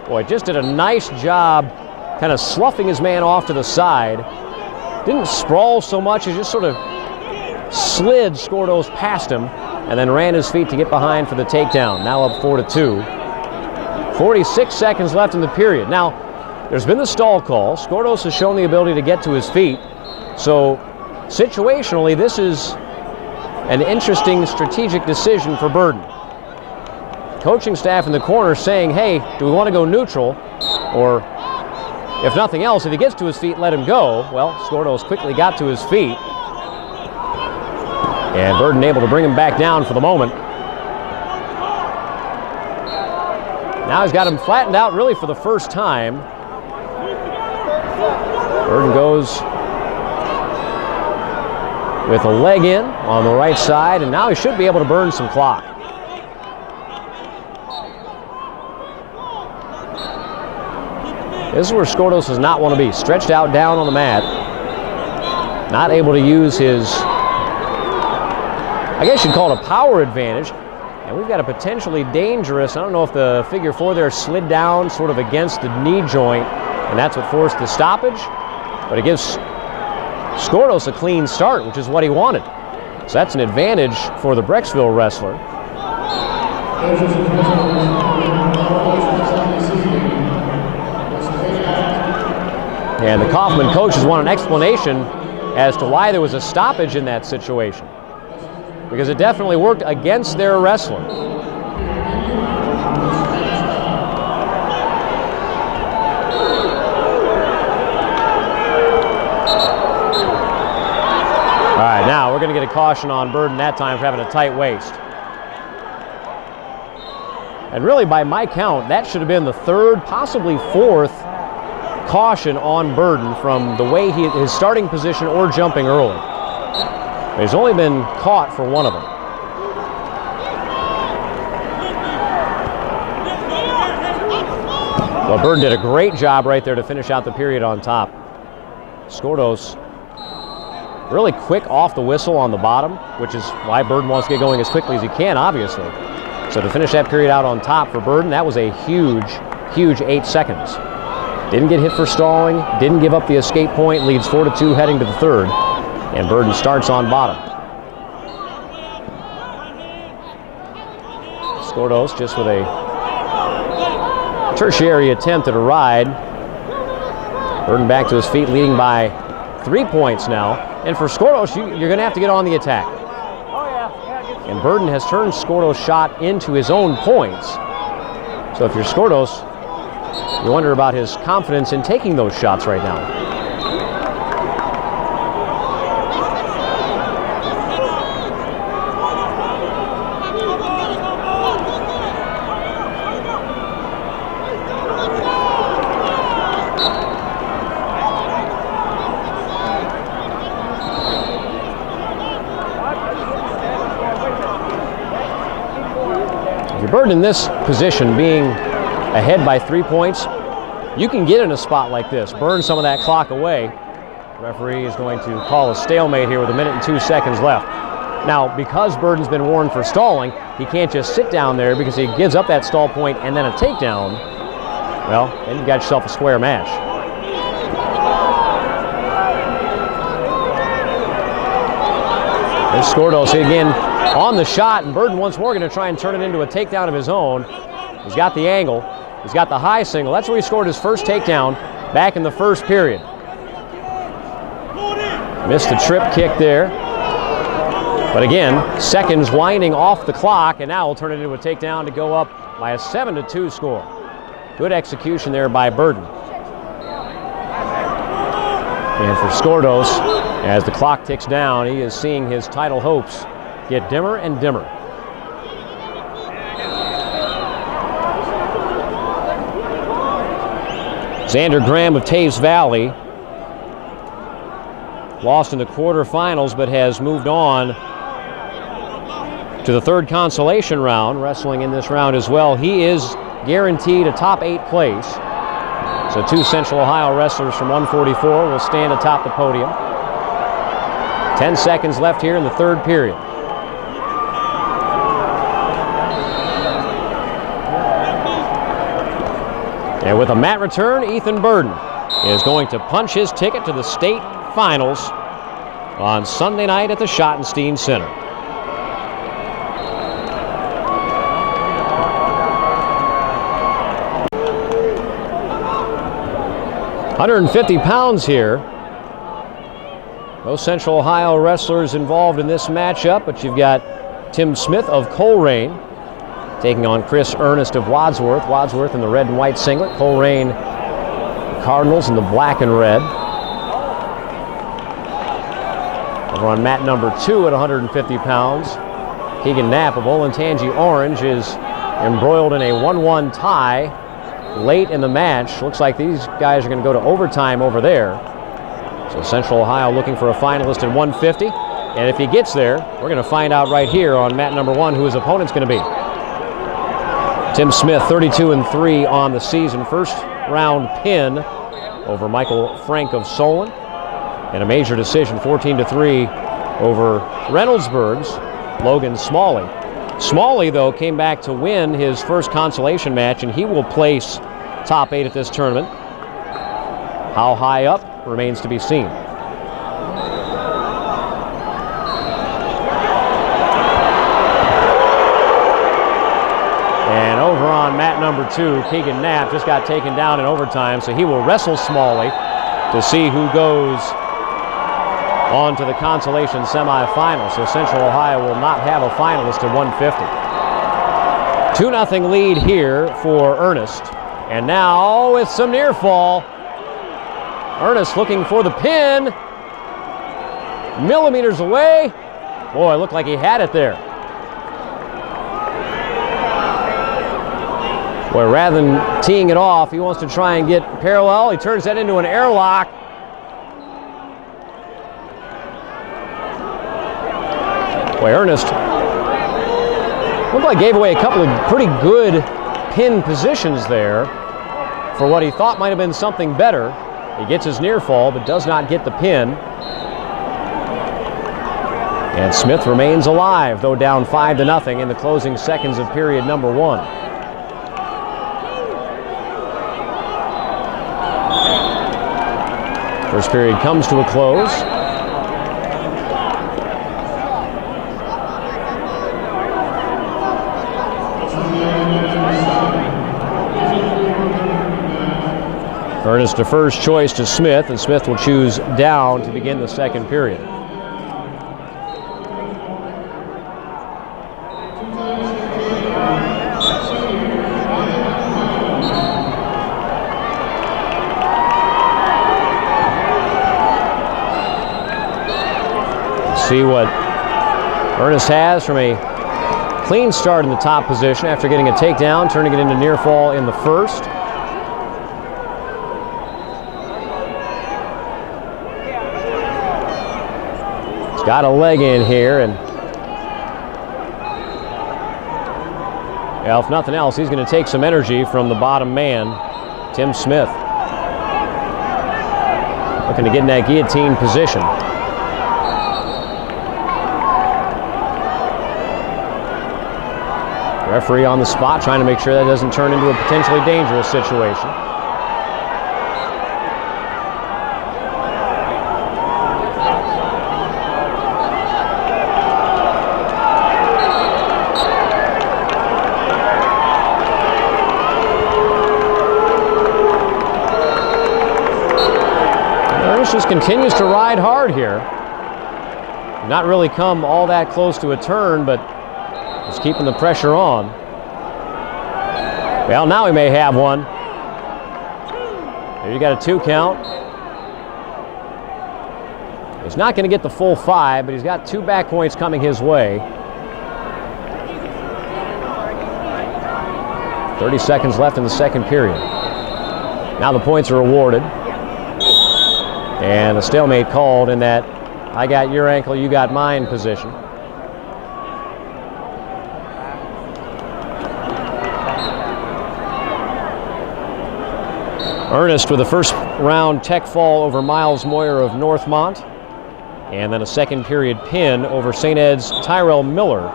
Boy, just did a nice job kind of sloughing his man off to the side. Didn't sprawl so much as just sort of slid Skordos past him and then ran his feet to get behind for the takedown. Now up 4-2. 46 seconds left in the period. Now, there's been the stall call. Skordos has shown the ability to get to his feet. So, situationally, this is an interesting strategic decision for Burden. Coaching staff in the corner saying, hey, do we want to go neutral? Or, if nothing else, if he gets to his feet, let him go. Well, Skordos quickly got to his feet. And Burden able to bring him back down for the moment. Now he's got him flattened out really for the first time. Burden goes with a leg in on the right side, and now he should be able to burn some clock. This is where Skordos does not want to be. Stretched out down on the mat. Not able to use his, I guess you'd call it a power advantage. And we've got a potentially dangerous, I don't know if the figure 4 there slid down sort of against the knee joint, and that's what forced the stoppage. But it gives Skordos a clean start, which is what he wanted. So that's an advantage for the Brecksville wrestler. And the Kaufman coaches want an explanation as to why there was a stoppage in that situation, because it definitely worked against their wrestler. All right, now we're going to get a caution on Burden that time for having a tight waist. And really, by my count, that should have been the third, possibly fourth caution on Burden from the way his starting position or jumping early. He's only been caught for one of them. Well, Burden did a great job right there to finish out the period on top. Skordos really quick off the whistle on the bottom, which is why Burden wants to get going as quickly as he can, obviously. So to finish that period out on top for Burden, that was a huge, huge 8 seconds. Didn't get hit for stalling, didn't give up the escape point, leads 4-2 heading to the third, and Burden starts on bottom. Skordos just with a tertiary attempt at a ride. Burden back to his feet, leading by 3 points now. And for Skordos, you're going to have to get on the attack. And Burden has turned Skordos' shot into his own points. So if you're Skordos, you wonder about his confidence in taking those shots right now. If you're Burden in this position, being ahead by 3 points, you can get in a spot like this, burn some of that clock away. The referee is going to call a stalemate here with 1 minute and 2 seconds left. Now, because Burden's been warned for stalling, he can't just sit down there because he gives up that stall point and then a takedown. Well, then you got yourself a square match. There's Skordos again on the shot, and Burden once more going to try and turn it into a takedown of his own. He's got the angle. He's got the high single. That's where he scored his first takedown back in the first period. Missed the trip kick there. But again, seconds winding off the clock, and now we'll turn it into a takedown to go up by a 7-2 score. Good execution there by Burden. And for Skordos, as the clock ticks down, he is seeing his title hopes get dimmer and dimmer. Xander Graham of Taves Valley lost in the quarterfinals, but has moved on to the third consolation round, wrestling in this round as well. He is guaranteed a top 8 place. So 2 Central Ohio wrestlers from 144 will stand atop the podium. 10 seconds left here in the third period. And with a mat return, Ethan Burden is going to punch his ticket to the state finals on Sunday night at the Schottenstein Center. £150 here. No Central Ohio wrestlers involved in this matchup, but you've got Tim Smith of Coleraine taking on Chris Ernest of Wadsworth. Wadsworth in the red and white singlet. Coleraine Cardinals in the black and red. Over on mat number 2 at 150 pounds, Keegan Knapp of Olentangy Orange is embroiled in a 1-1 tie late in the match. Looks like these guys are going to go to overtime over there. So Central Ohio looking for a finalist at 150. And if he gets there, we're going to find out right here on mat number 1 who his opponent's going to be. Tim Smith, 32-3 on the season. First round pin over Michael Frank of Solon. And a major decision, 14-3 over Reynoldsburg's Logan Smalley. Smalley, though, came back to win his first consolation match, and he will place top 8 at this tournament. How high up remains to be seen. And over on mat number 2, Keegan Knapp just got taken down in overtime, so he will wrestle Smalley to see who goes on to the consolation semifinal. So Central Ohio will not have a finalist at 150. 2-0 lead here for Ernest. And now with some near fall. Ernest looking for the pin. Millimeters away. Boy, it looked like he had it there. Boy, rather than teeing it off, he wants to try and get parallel. He turns that into an airlock. Boy, Ernest looked like gave away a couple of pretty good pin positions there for what he thought might have been something better. He gets his near fall, but does not get the pin. And Smith remains alive, though down 5-0 in the closing seconds of period number 1. First period comes to a close. Ernest defers choice to Smith, and Smith will choose down to begin the second period. See what Ernest has from a clean start in the top position after getting a takedown, turning it into near fall in the first. He's got a leg in here, and Well, if nothing else, he's going to take some energy from the bottom man, Tim Smith. Looking to get in that guillotine position. Referee on the spot, trying to make sure that doesn't turn into a potentially dangerous situation. Just continues to ride hard here. Not really come all that close to a turn, but just keeping the pressure on. Well, now he may have one. There you got a 2 count. He's not going to get the full 5, but he's got 2 back points coming his way. 30 seconds left in the second period. Now the points are awarded. And a stalemate called in that I got your ankle, you got mine position. Ernest with a first round tech fall over Miles Moyer of Northmont. And then a second period pin over St. Ed's Tyrell Miller.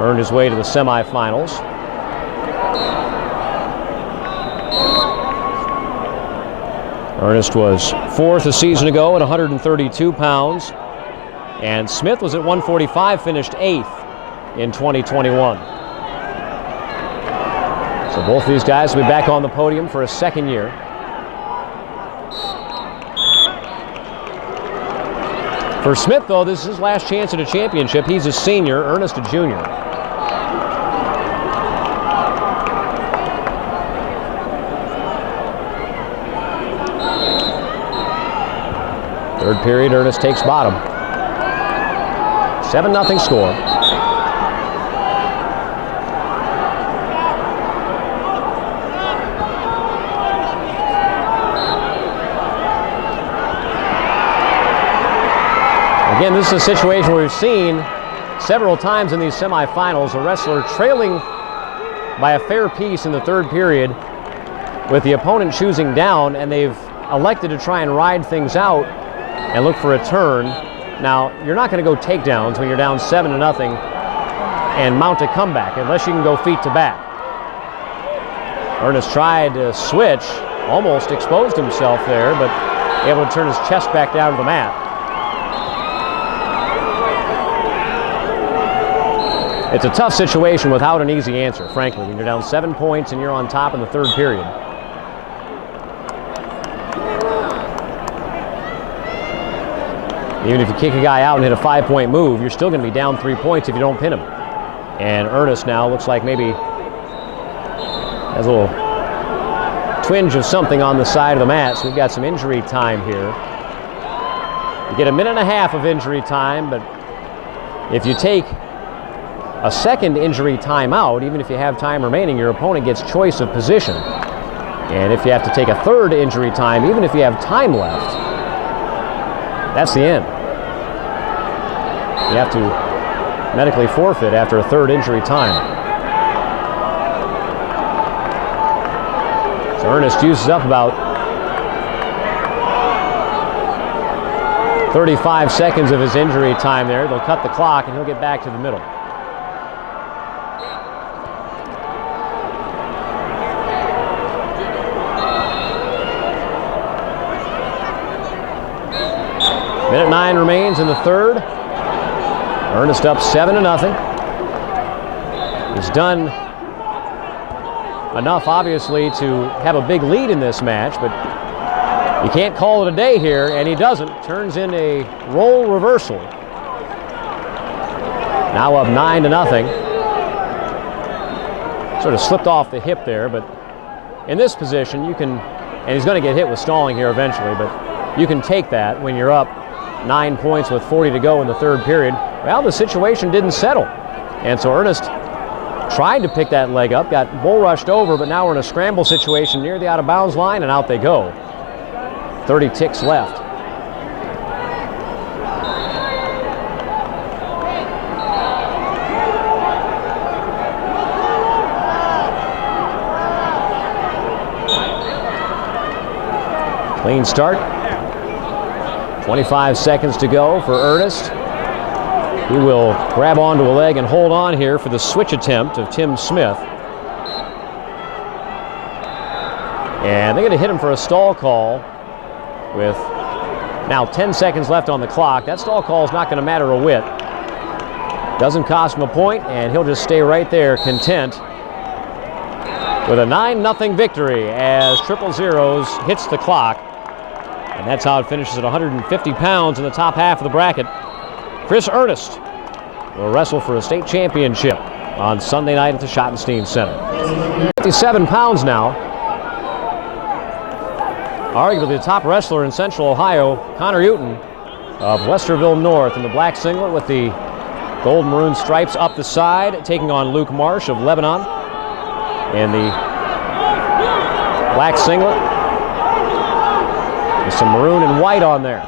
Earned his way to the semifinals. Ernest was 4th a season ago at 132 pounds, and Smith was at 145, finished 8th in 2021. So both of these guys will be back on the podium for a second year. For Smith, though, this is his last chance at a championship. He's a senior, Ernest a junior. Third period, Ernest takes bottom. 7-0 score. Again, this is a situation where we've seen several times in these semifinals a wrestler trailing by a fair piece in the third period with the opponent choosing down, and they've elected to try and ride things out and look for a turn. Now, you're not going to go takedowns when you're down 7-0 and mount a comeback unless you can go feet to back. Ernest tried to switch, almost exposed himself there, but able to turn his chest back down to the mat. It's a tough situation without an easy answer, frankly, when you're down 7 points and you're on top in the third period. Even if you kick a guy out and hit a 5-point move, you're still going to be down 3 points if you don't pin him. And Ernest now looks like maybe has a little twinge of something on the side of the mat, so we've got some injury time here. You get 1.5 minutes of injury time, but if you take a second injury timeout, even if you have time remaining, your opponent gets choice of position. And if you have to take a third injury time, even if you have time left, that's the end. You have to medically forfeit after a third injury time. So Ernest uses up about 35 seconds of his injury time there. They'll cut the clock and he'll get back to the middle. Minute 9 remains in the third. Ernest up 7-0. He's done enough, obviously, to have a big lead in this match, but you can't call it a day here, and he doesn't. Turns in a role reversal. Now up 9-0. Sort of slipped off the hip there, but in this position, you can, and he's going to get hit with stalling here eventually, but you can take that when you're up 9 points with 40 to go in the third period. Well, the situation didn't settle. And so Ernest tried to pick that leg up, got bull rushed over, but now we're in a scramble situation near the out of bounds line, and out they go. 30 ticks left. Clean start. 25 seconds to go for Ernest. He will grab onto a leg and hold on here for the switch attempt of Tim Smith. And they're going to hit him for a stall call with now 10 seconds left on the clock. That stall call is not going to matter a whit. Doesn't cost him a point, and he'll just stay right there content with a 9-0 victory as 000 hits the clock. And that's how it finishes at 150 pounds in the top half of the bracket. Chris Ernest will wrestle for a state championship on Sunday night at the Schottenstein Center. 57 pounds now. Arguably the top wrestler in Central Ohio, Connor Uten of Westerville North in the black singlet with the gold maroon stripes up the side, taking on Luke Marsh of Lebanon in the black singlet with some maroon and white on there.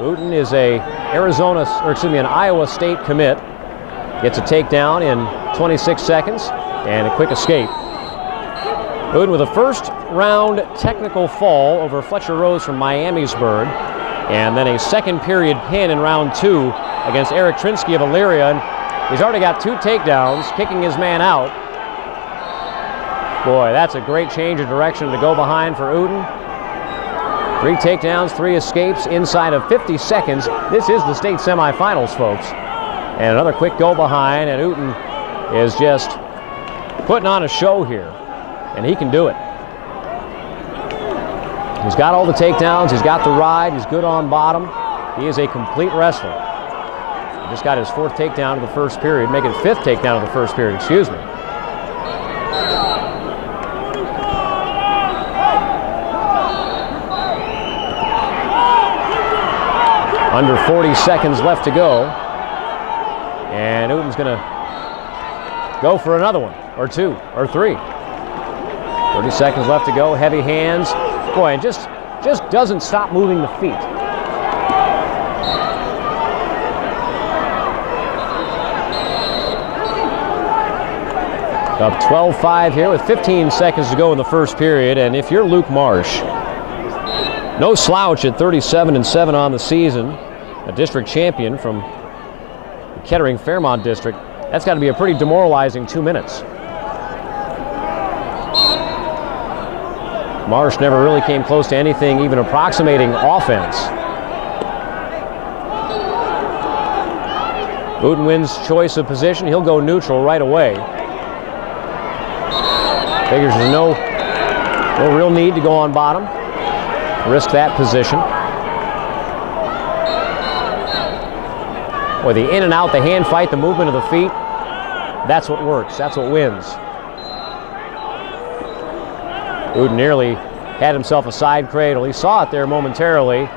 Uten is an Iowa State commit. Gets a takedown in 26 seconds and a quick escape. Uten with a first round technical fall over Fletcher Rose from Miamisburg, and then a second period pin in round 2 against Eric Trinsky of Elyria. And he's already got 2 takedowns, kicking his man out. Boy, that's a great change of direction to go behind for Uten. 3 takedowns, 3 escapes inside of 50 seconds. This is the state semifinals, folks. And another quick go behind, and Uten is just putting on a show here, and he can do it. He's got all the takedowns, he's got the ride, he's good on bottom. He is a complete wrestler. He just got his 4th takedown of the first period, making it 5th takedown of the first period, excuse me. Under 40 seconds left to go. And Uten's going to go for another one, or 2, or 3. 30 seconds left to go, heavy hands. Boy, and just doesn't stop moving the feet. Up 12-5 here with 15 seconds to go in the first period, and if you're Luke Marsh, no slouch at 37-7 on the season, a district champion from the Kettering-Fairmont district, that's got to be a pretty demoralizing 2 minutes. Marsh never really came close to anything even approximating offense. Uten wins choice of position. He'll go neutral right away. Figures there's no real need to go on bottom. Risk that position. Boy, the in and out, the hand fight, the movement of the feet, that's what works. That's what wins. Uten nearly had himself a side cradle. He saw it there momentarily.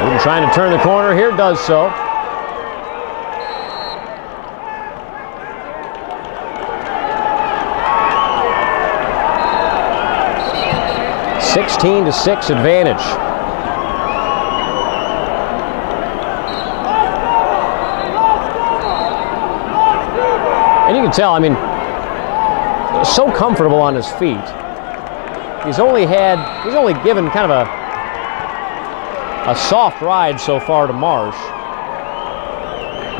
Uten trying to turn the corner here, does so. A 16-6 advantage. And you can tell, I mean, so comfortable on his feet. He's only given kind of a soft ride so far to Marsh,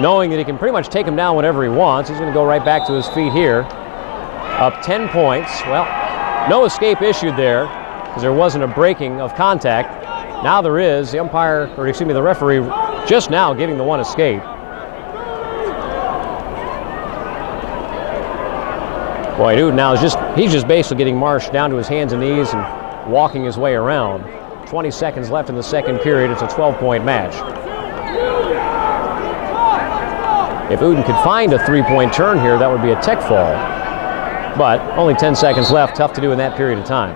knowing that he can pretty much take him down whenever he wants. He's going to go right back to his feet here. Up 10 points. Well, no escape issued there, because there wasn't a breaking of contact. Now there is. The referee just now giving the one escape. Boy, Uten now he's just basically getting Marsh down to his hands and knees and walking his way around. 20 seconds left in the second period. It's a 12-point match. If Uten could find a 3-point turn here, that would be a tech fall. But only 10 seconds left. Tough to do in that period of time.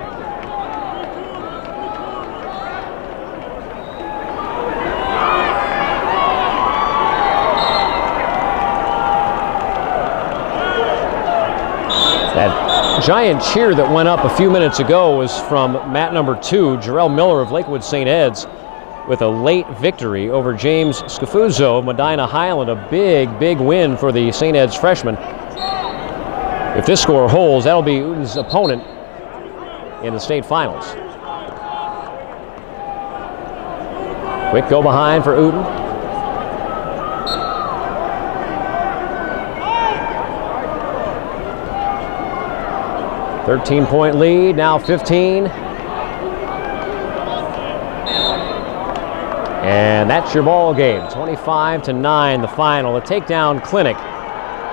That giant cheer that went up a few minutes ago was from mat number 2, Jarrell Miller of Lakewood St. Ed's, with a late victory over James Scafuzo of Medina Highland. A big, big win for the St. Ed's freshman. If this score holds, that'll be Uten's opponent in the state finals. Quick go behind for Uten. "13-point lead, now 15. And that's your ball game, 25-9 the final. A takedown clinic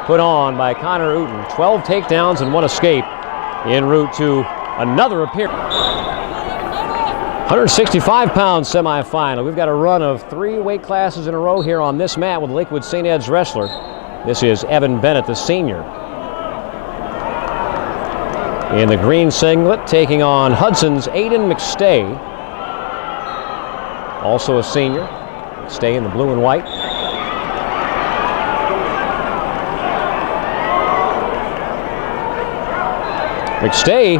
put on by Connor Uten. 12 takedowns and 1 escape en route to another appearance. 165-pound semifinal. We've got a run of 3 weight classes in a row here on this mat with Lakewood St. Ed's wrestler. This is Evan Bennett, the senior. In the green singlet, taking on Hudson's Aiden McStay, also a senior. McStay in the blue and white. McStay,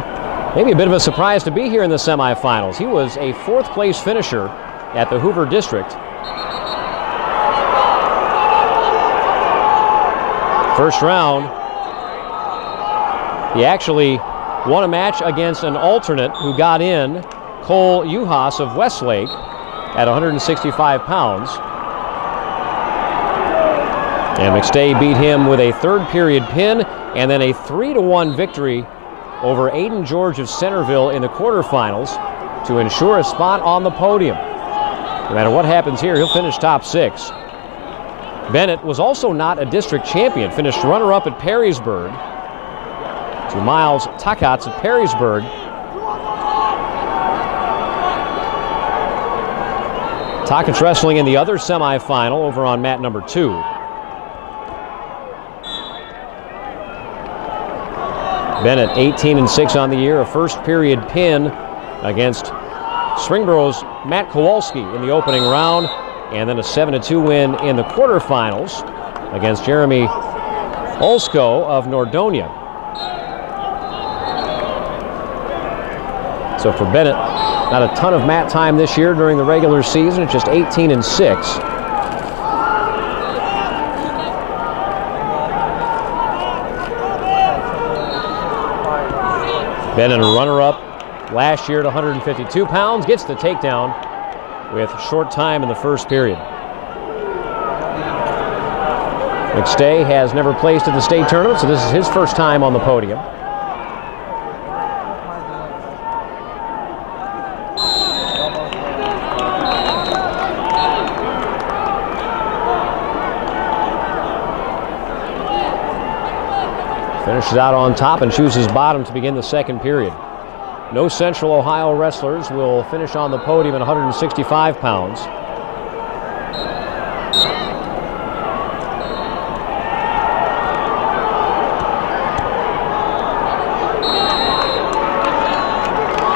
maybe a bit of a surprise to be here in the semifinals. He was a 4th place finisher at the Hoover District. First round, he actually won a match against an alternate who got in, Cole Uhas of Westlake, at 165 pounds. And McStay beat him with a 3rd period pin and then a 3-1 victory over Aiden George of Centerville in the quarterfinals to ensure a spot on the podium. No matter what happens here, he'll finish top 6. Bennett was also not a district champion, finished runner-up at Perrysburg to Miles Takats of Perrysburg. Takats wrestling in the other semifinal over on mat number 2. Bennett 18-6 on the year, a 1st period pin against Springboro's Matt Kowalski in the opening round, and then a 7-2 win in the quarterfinals against Jeremy Olsko of Nordonia. So for Bennett, not a ton of mat time this year during the regular season. It's just 18-6. Bennett, a runner-up last year at 152 pounds, gets the takedown with short time in the 1st period. McStay has never placed at the state tournament, so this is his first time on the podium. Finishes out on top and chooses bottom to begin the 2nd period. No Central Ohio wrestlers will finish on the podium at 165 pounds.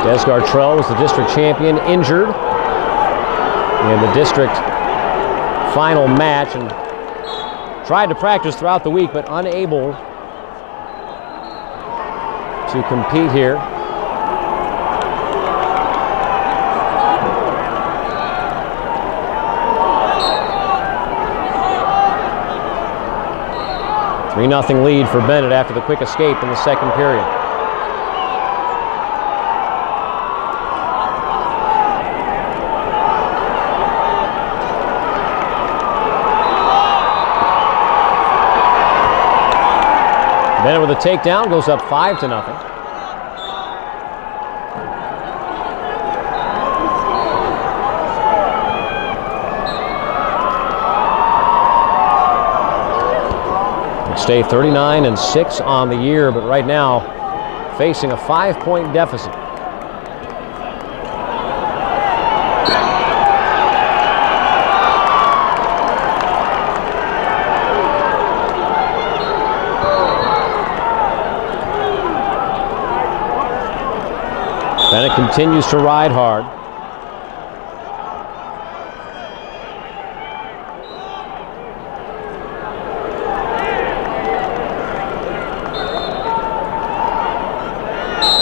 Des Gartrell was the district champion, injured in the district final match and tried to practice throughout the week but unable to compete here. Three 3-0 lead for Bennett after the quick escape in the 2nd period. Bennett with a takedown, goes up 5-0. Stay 39-6 on the year, but right now facing a 5-point deficit. Bennett continues to ride hard.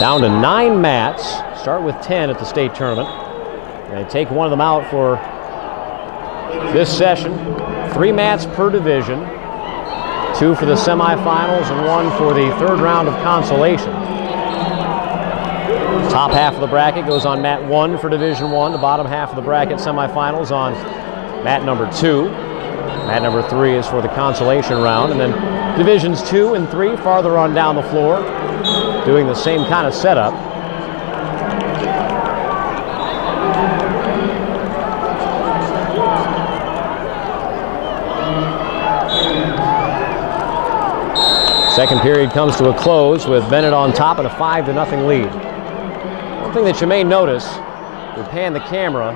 Down to 9 mats. Start with 10 at the state tournament. They take one of them out for this session. 3 mats per division. 2 for the semifinals and 1 for the third round of consolation. Top half of the bracket goes on mat 1 for Division I. The bottom half of the bracket semifinals on mat number 2. Mat number 3 is for the consolation round. And then Divisions 2 and 3 farther on down the floor, doing the same kind of setup. Second period comes to a close with Bennett on top and a 5-0 lead. One thing that you may notice, we pan the camera,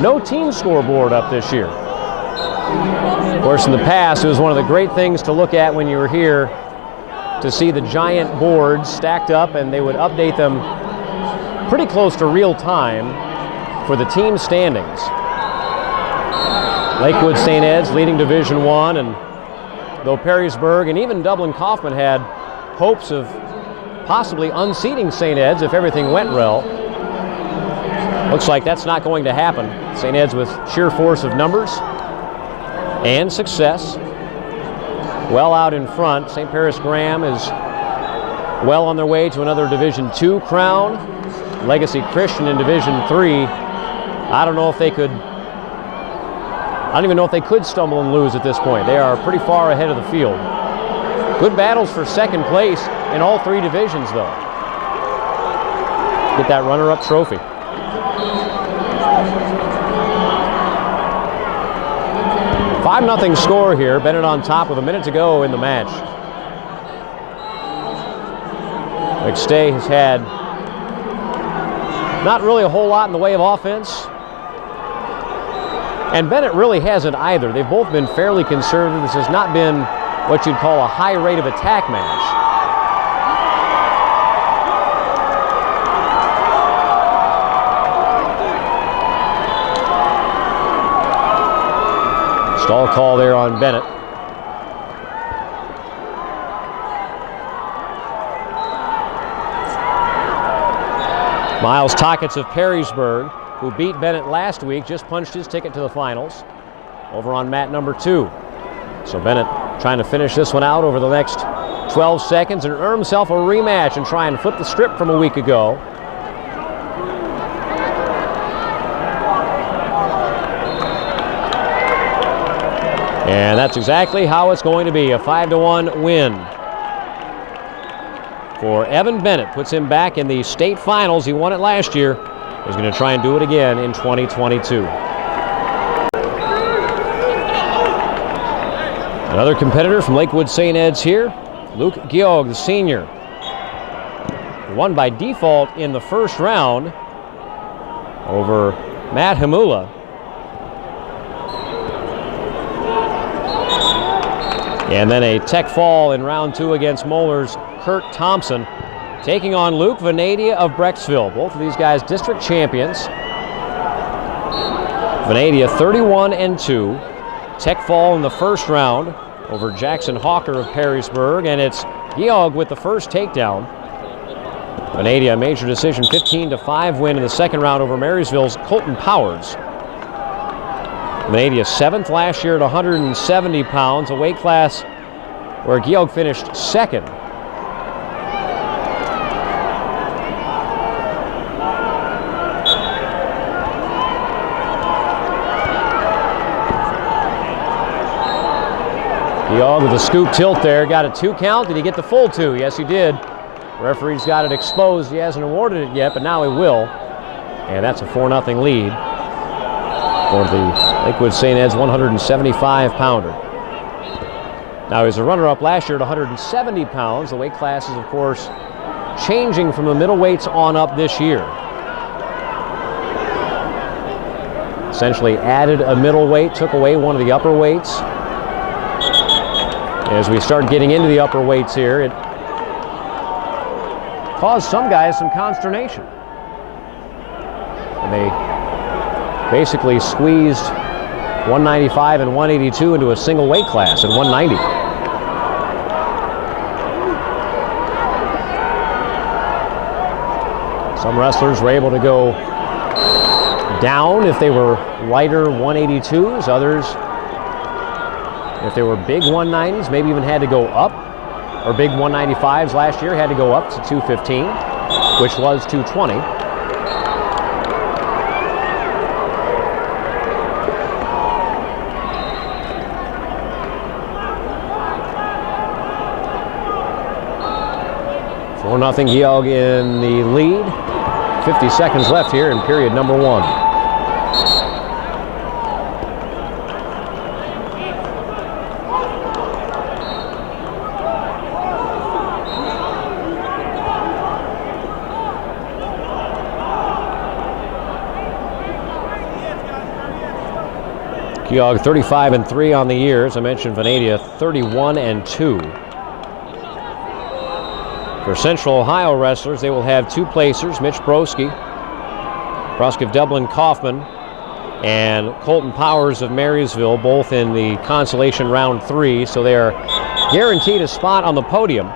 no team scoreboard up this year. Of course, in the past, it was one of the great things to look at when you were here, to see the giant boards stacked up, and they would update them pretty close to real time for the team standings. Lakewood St. Ed's leading Division I, and though Perrysburg and even Dublin Kaufman had hopes of possibly unseating St. Ed's if everything went well, looks like that's not going to happen. St. Ed's with sheer force of numbers and success, well out in front. St. Paris Graham is well on their way to another Division II crown. Legacy Christian in Division III. I don't even know if they could stumble and lose at this point. They are pretty far ahead of the field. Good battles for second place in all 3 divisions, though. Get that runner-up trophy. 5-0 score here. Bennett on top with a minute to go in the match. McStay has had not really a whole lot in the way of offense. And Bennett really hasn't either. They've both been fairly conservative. This has not been what you'd call a high rate of attack match. Stall call there on Bennett. Miles Tocketts of Perrysburg, who beat Bennett last week, just punched his ticket to the finals over on mat number 2. So Bennett trying to finish this one out over the next 12 seconds and earn himself a rematch and try and flip the script from a week ago. And that's exactly how it's going to be, a 5-1 win for Evan Bennett. Puts him back in the state finals. He won it last year. He's going to try and do it again in 2022. Another competitor from Lakewood St. Ed's here, Luke Geog, the senior. Won by default in the first round over Matt Hamula. And then a tech fall in round 2 against Moeller's Kurt Thompson, taking on Luke Venadia of Brecksville. Both of these guys district champions. Venadia 31-2. Tech fall in the first round over Jackson Hawker of Perrysburg, and it's Geog with the first takedown. Venadia, a major decision 15-5 win in the second round over Marysville's Colton Powers. Venadia 7th last year at 170 pounds, a weight class where Geog finished 2nd. Geog with a scoop tilt there, got a 2 count. Did he get the full 2? Yes, he did. The referee's got it exposed. He hasn't awarded it yet, but now he will. And that's a 4-0 lead for the Lakewood St. Ed's 175-pounder. Now, he's a runner-up last year at 170 pounds. The weight class is, of course, changing from the middleweights on up this year. Essentially added a middleweight, took away one of the upper weights. As we start getting into the upper weights here, it caused some guys some consternation. And they basically squeezed 195 and 182 into a single weight class at 190. Some wrestlers were able to go down if they were lighter 182s. Others, if they were big 190s, maybe even had to go up. Or big 195s last year had to go up to 215, which was 220. Nothing. Georg in the lead. 50 seconds left here in period number 1. Georg 35-3 on the year. As I mentioned, Venadia 31-2. For Central Ohio wrestlers, they will have 2 placers, Mitch Broski of Dublin Kaufman, and Colton Powers of Marysville, both in the consolation round 3, so they are guaranteed a spot on the podium.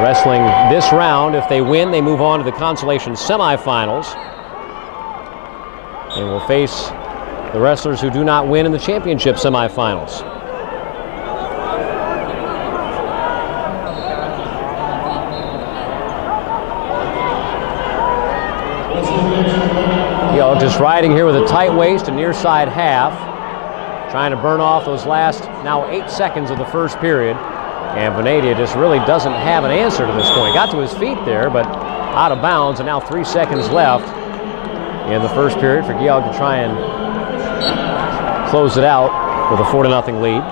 Wrestling this round, if they win, they move on to the consolation semifinals and will face the wrestlers who do not win in the championship semifinals. Just riding here with a tight waist and near side half, trying to burn off those last now 8 seconds of the first period. And Venadia just really doesn't have an answer to this point. Got to his feet there, but out of bounds, and now 3 seconds left in the first period for Georg to try and close it out with a 4-0 lead.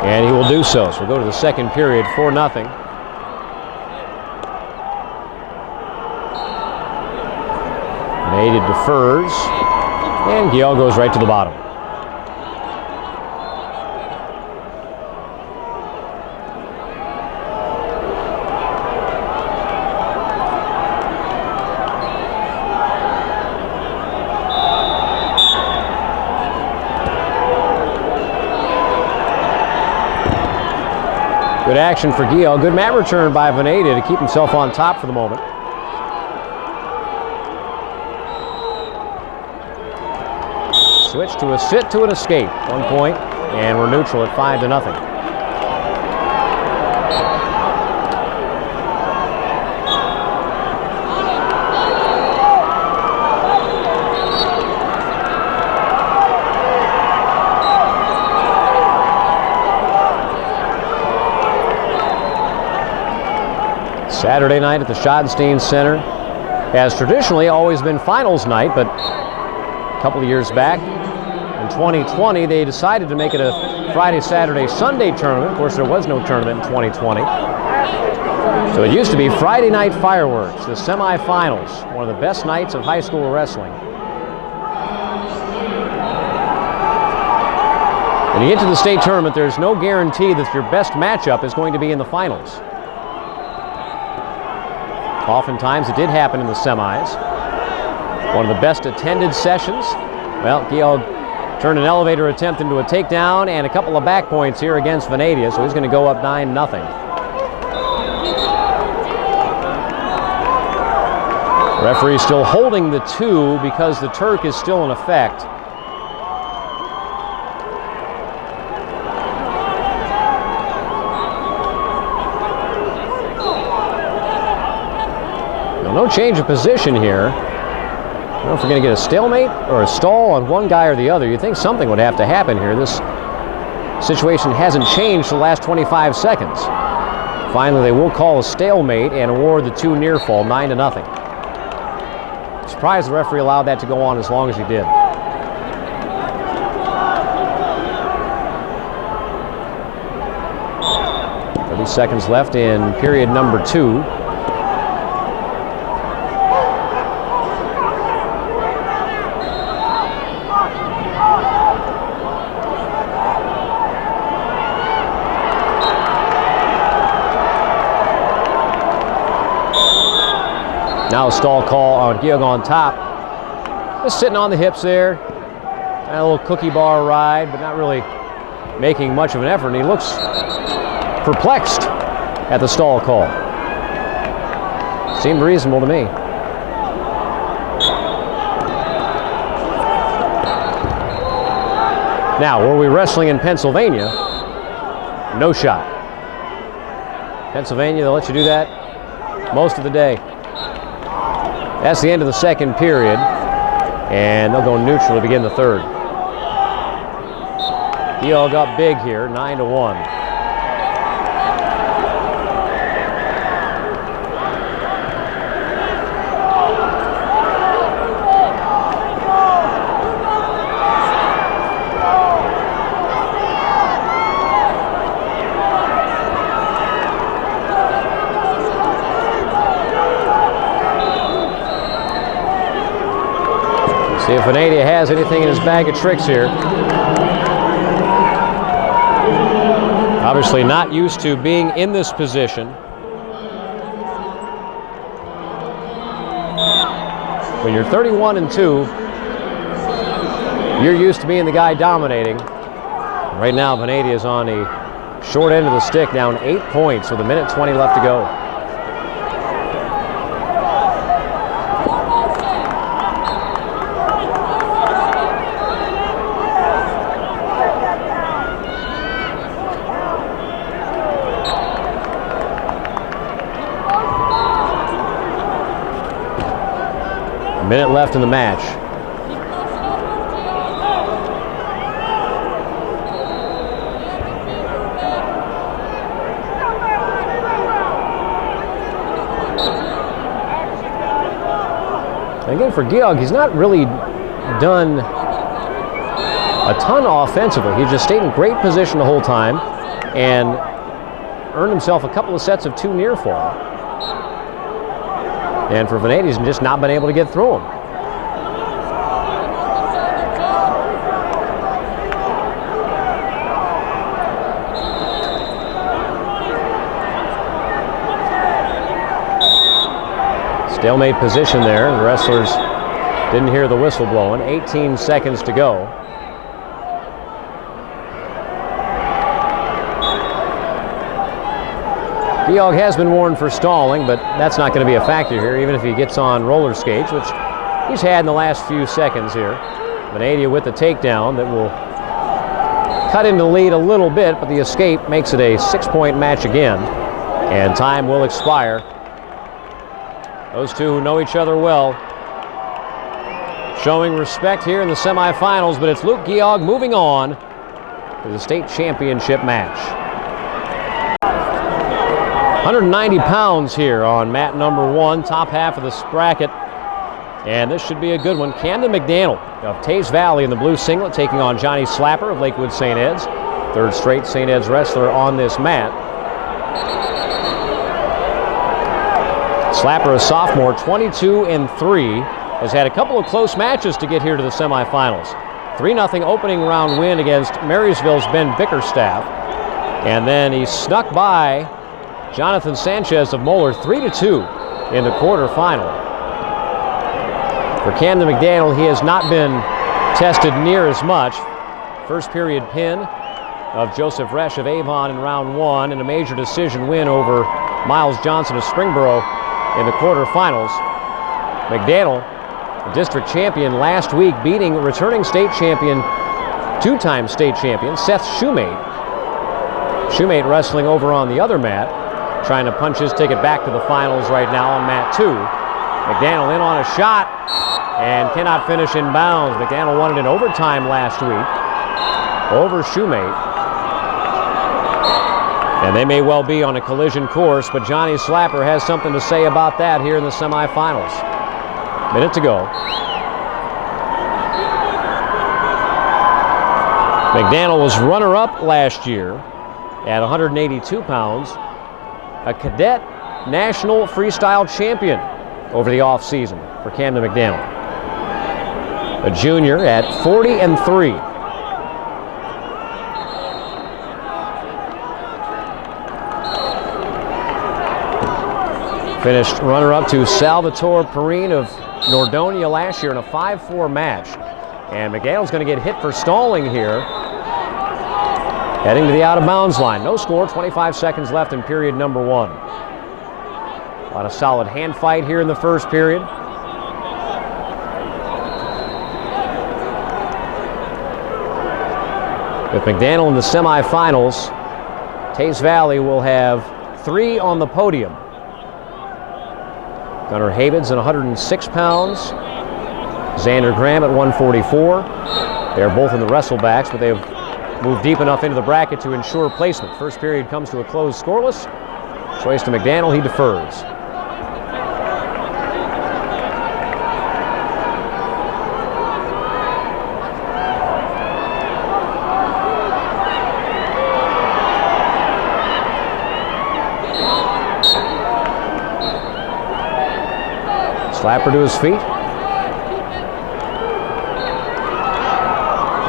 And he will do so. So we'll go to the second period, 4-0. Venadia defers, and Georg goes right to the bottom. Good action for Georg. Good mat return by Venadia to keep himself on top for the moment. Switch to a sit to an escape. 1 point, and we're neutral at 5-0. Saturday night at the Schottenstein Center has traditionally always been finals night, but a couple of years back, in 2020, they decided to make it a Friday, Saturday, Sunday tournament. Of course, there was no tournament in 2020. So it used to be Friday night fireworks, the semifinals, one of the best nights of high school wrestling. When you get to the state tournament, there's no guarantee that your best matchup is going to be in the finals. Oftentimes it did happen in the semis. One of the best attended sessions. Well, Georg turned an elevator attempt into a takedown and a couple of back points here against Venadia, so he's going to go up 9-0. Referee still holding the 2 because the Turk is still in effect. No change of position here. I don't know if we're going to get a stalemate or a stall on one guy or the other. You'd think something would have to happen here. This situation hasn't changed the last 25 seconds. Finally, they will call a stalemate and award the 2 near fall, 9-0. Surprised the referee allowed that to go on as long as he did. Seconds left in period number 2. Now a stall call on Georg on top. Just sitting on the hips there. A little cookie bar ride, but not really making much of an effort. And he looks perplexed at the stall call. Seemed reasonable to me. Now, were we wrestling in Pennsylvania? No shot. Pennsylvania, they'll let you do that most of the day. That's the end of the second period, and they'll go neutral to begin the third. Georg up big here, 9-1. See if Vanadier has anything in his bag of tricks here. Obviously not used to being in this position. When you're 31-2, you're used to being the guy dominating. Right now, Vanadier is on the short end of the stick, down 8 points with 1:20 left to go. Minute left in the match. And again, for Georg, he's not really done a ton offensively. He's just stayed in great position the whole time and earned himself a couple of sets of 2 near fall. And for Vanadier, he's just not been able to get through him. Stalemate position there. The wrestlers didn't hear the whistle blowing. 18 seconds to go. Georg has been warned for stalling, but that's not going to be a factor here, even if he gets on roller skates, which he's had in the last few seconds here. Vanadier with the takedown that will cut into the lead a little bit, but the escape makes it a 6-point match again, and time will expire. Those two who know each other well showing respect here in the semifinals, but it's Luke Georg moving on to the state championship match. 190 pounds here on mat number 1, top half of this bracket. And this should be a good one. Camden McDaniel of Taze Valley in the blue singlet taking on Johnny Slapper of Lakewood St. Ed's. Third straight St. Ed's wrestler on this mat. Slapper, a sophomore, 22-3, has had a couple of close matches to get here to the semifinals. 3-0 opening round win against Marysville's Ben Bickerstaff. And then he snuck by Jonathan Sanchez of Moeller 3-2 in the quarterfinal. For Camden McDaniel, he has not been tested near as much. First period pin of Joseph Resch of Avon in round 1 and a major decision win over Miles Johnson of Springboro in the quarterfinals. McDaniel, the district champion last week, beating returning state champion, 2-time state champion Seth Shoemate. Shoemate wrestling over on the other mat, trying to punch his ticket back to the finals right now on mat 2. McDaniel in on a shot and cannot finish in bounds. McDaniel won it in overtime last week over Shoemate. And they may well be on a collision course, but Johnny Slapper has something to say about that here in the semifinals. Minute to go. McDaniel was runner-up last year at 182 pounds. A cadet national freestyle champion over the offseason for Camden McDaniel. A junior at 40-3. Finished runner-up to Salvatore Perrine of Nordonia last year in a 5-4 match. And McDaniel's going to get hit for stalling here. Heading to the out-of-bounds line. No score, 25 seconds left in period number 1. A lot of solid hand fight here in the first period. With McDaniel in the semifinals, Taze Valley will have 3 on the podium. Gunnar Havens at 106 pounds. Xander Graham at 144. They're both in the wrestlebacks, but they've moved deep enough into the bracket to ensure placement. First period comes to a close scoreless. Choice to McDaniel, he defers. Slapper to his feet.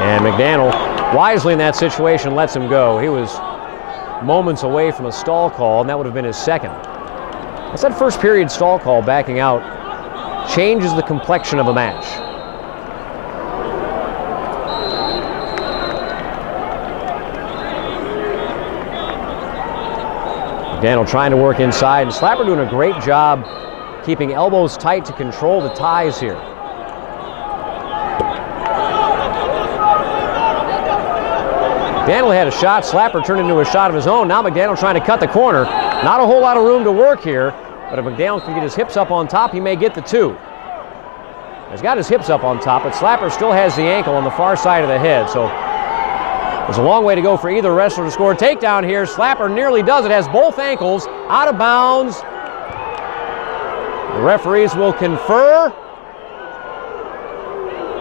And McDaniel, wisely in that situation, lets him go. He was moments away from a stall call, and that would have been his second. That's that first period stall call backing out. Changes the complexion of a match. McDaniel trying to work inside, and Slapper doing a great job keeping elbows tight to control the ties here. McDaniel had a shot. Slapper turned into a shot of his own. Now McDaniel trying to cut the corner. Not a whole lot of room to work here, but if McDaniel can get his hips up on top, he may get the 2. He's got his hips up on top, but Slapper still has the ankle on the far side of the head, so there's a long way to go for either wrestler to score a takedown here. Slapper nearly does it, has both ankles out of bounds. The referees will confer.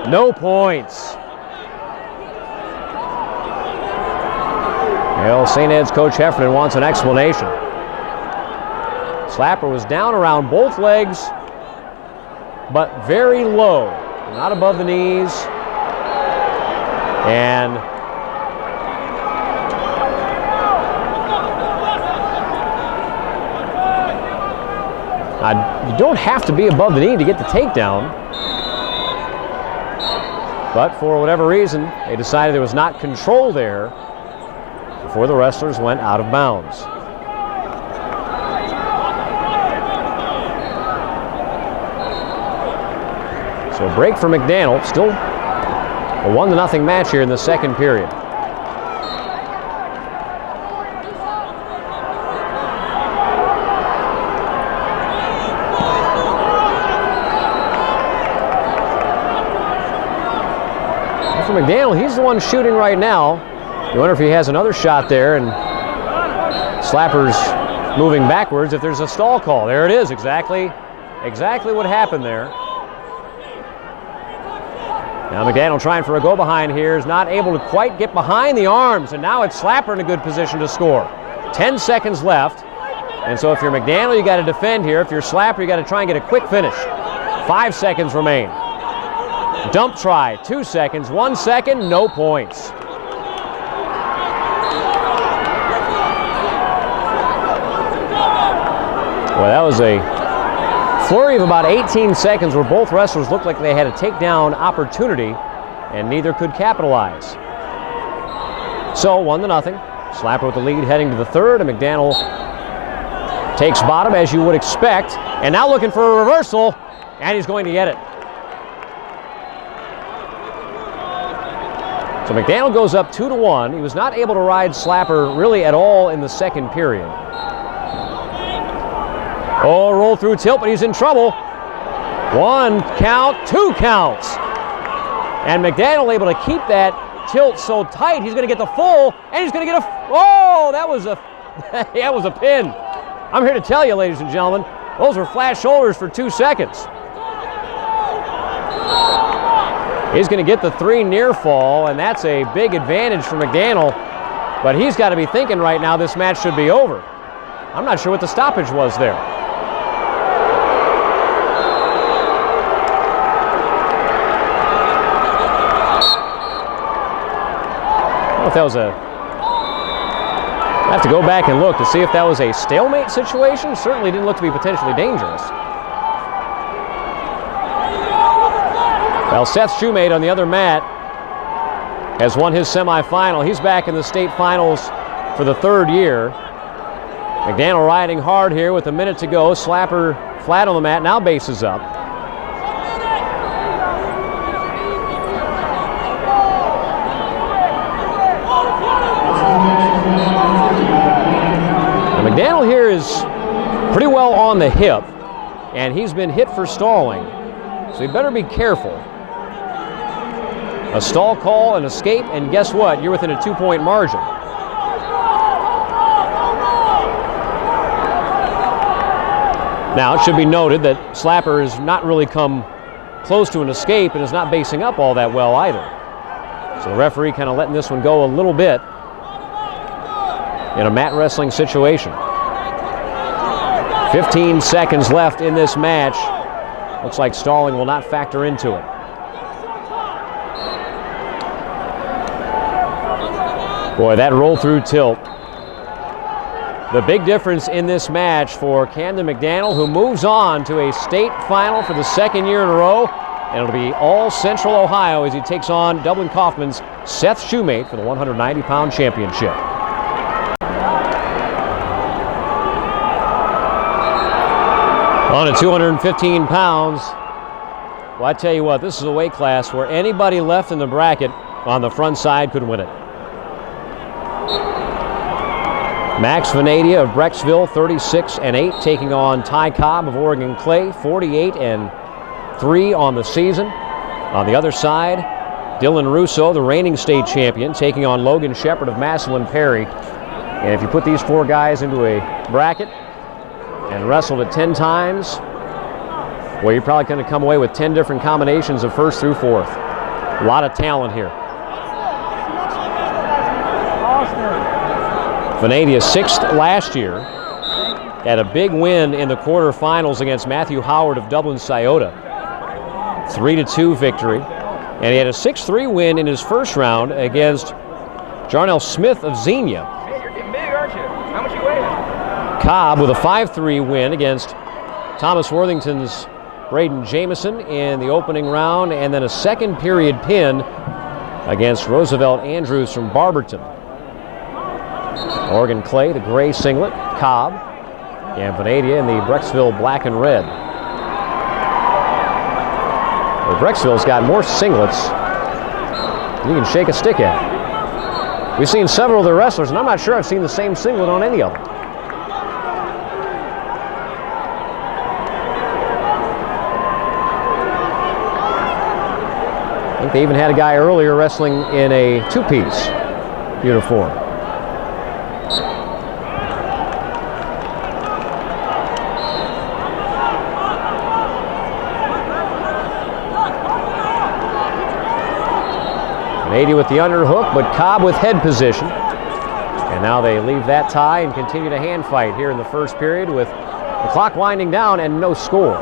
No points. Well, St. Ed's coach Heffernan wants an explanation. Slapper was down around both legs, but very low, not above the knees. And you don't have to be above the knee to get the takedown. But for whatever reason, they decided there was not control there before the wrestlers went out of bounds. So a break for McDaniel. Still a 1-0 match here in the second period. For McDaniel, he's the one shooting right now. You wonder if he has another shot there, and Slapper's moving backwards if there's a stall call. There it is, exactly what happened there. Now McDaniel trying for a go behind here, is not able to quite get behind the arms, and now it's Slapper in a good position to score. 10 seconds left, and so if you're McDaniel, you got to defend here. If you're Slapper, you got to try and get a quick finish. 5 seconds remain. Dump try, 2 seconds, 1 second, no points. Well, that was a flurry of about 18 seconds where both wrestlers looked like they had a takedown opportunity and neither could capitalize. So 1-0. Slapper with the lead heading to the third, and McDaniel takes bottom as you would expect, and now looking for a reversal, and he's going to get it. So McDaniel goes up 2-1. He was not able to ride Slapper really at all in the second period. Oh, roll through tilt, but he's in trouble. 1 count, 2 counts. And McDaniel able to keep that tilt so tight, he's going to get the full, and he's going to get that was a pin. I'm here to tell you, ladies and gentlemen, those were flat shoulders for 2 seconds. He's going to get the 3 near fall, and that's a big advantage for McDaniel. But he's got to be thinking right now this match should be over. I'm not sure what the stoppage was there. I don't know if that was I have to go back and look to see if that was a stalemate situation. Certainly didn't look to be potentially dangerous. Well, Seth Shoemate on the other mat has won his semifinal. He's back in the state finals for the third year. McDaniel riding hard here with a minute to go. Slapper flat on the mat, now bases up. Now, McDaniel here is pretty well on the hip, and he's been hit for stalling, so he better be careful. A stall call, an escape, and guess what? You're within a 2-point margin. Now, it should be noted that Slapper has not really come close to an escape and is not basing up all that well either. So the referee kind of letting this one go a little bit in a mat wrestling situation. 15 seconds left in this match. Looks like stalling will not factor into it. Boy, that roll through tilt. The big difference in this match for Camden McDaniel, who moves on to a state final for the second year in a row. And it'll be all Central Ohio as he takes on Dublin Kaufman's Seth Shoemate for the 190-pound championship. On at 215 pounds, well, I tell you what, this is a weight class where anybody left in the bracket on the front side could win it. Max Venadia of Brecksville, 36-8, taking on Ty Cobb of Oregon Clay, 48-3 on the season. On the other side, Dylan Russo, the reigning state champion, taking on Logan Shepard of Massillon Perry. And if you put these four guys into a bracket and wrestled it 10 times, well, you're probably going to come away with 10 different combinations of first through fourth. A lot of talent here. Venadia, 6th last year, had a big win in the quarterfinals against Matthew Howard of Dublin Scioto. 3-2 victory. And he had a 6-3 win in his first round against Jarnell Smith of Xenia. Hey, you're getting big, aren't you? How much you weigh? Cobb with a 5-3 win against Thomas Worthington's Braden Jameson in the opening round, and then a second period pin against Roosevelt Andrews from Barberton. Oregon Clay, the gray singlet, Cobb, and Venadia in the Brecksville black and red. Well, Brecksville's got more singlets than you can shake a stick at. We've seen several of their wrestlers, and I'm not sure I've seen the same singlet on any of them. I think they even had a guy earlier wrestling in a two-piece uniform. Venadia with the underhook, but Cobb with head position. And now they leave that tie and continue to hand fight here in the first period with the clock winding down and no score.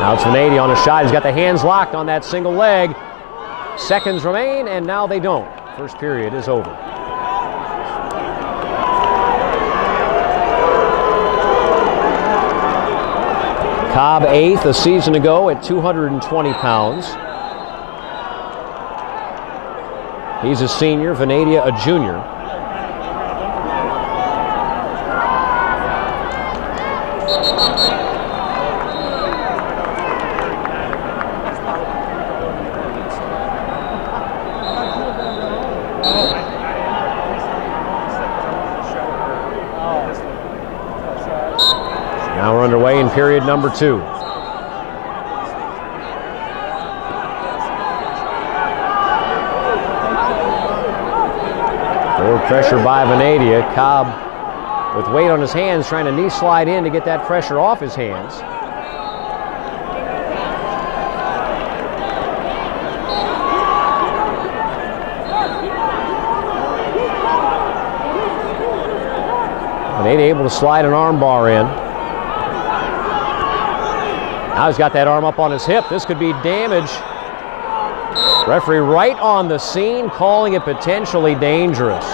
Now it's Venadia on a shot. He's got the hands locked on that single leg. Seconds remain, and now they don't. First period is over. Cobb 8th a season ago at 220 pounds. He's a senior, Venadia a junior. Now we're underway in period number 2. Forward pressure by Venadia. Cobb with weight on his hands, trying to knee slide in to get that pressure off his hands. Venadia able to slide an arm bar in. Now he's got that arm up on his hip. This could be damage. Referee right on the scene, calling it potentially dangerous.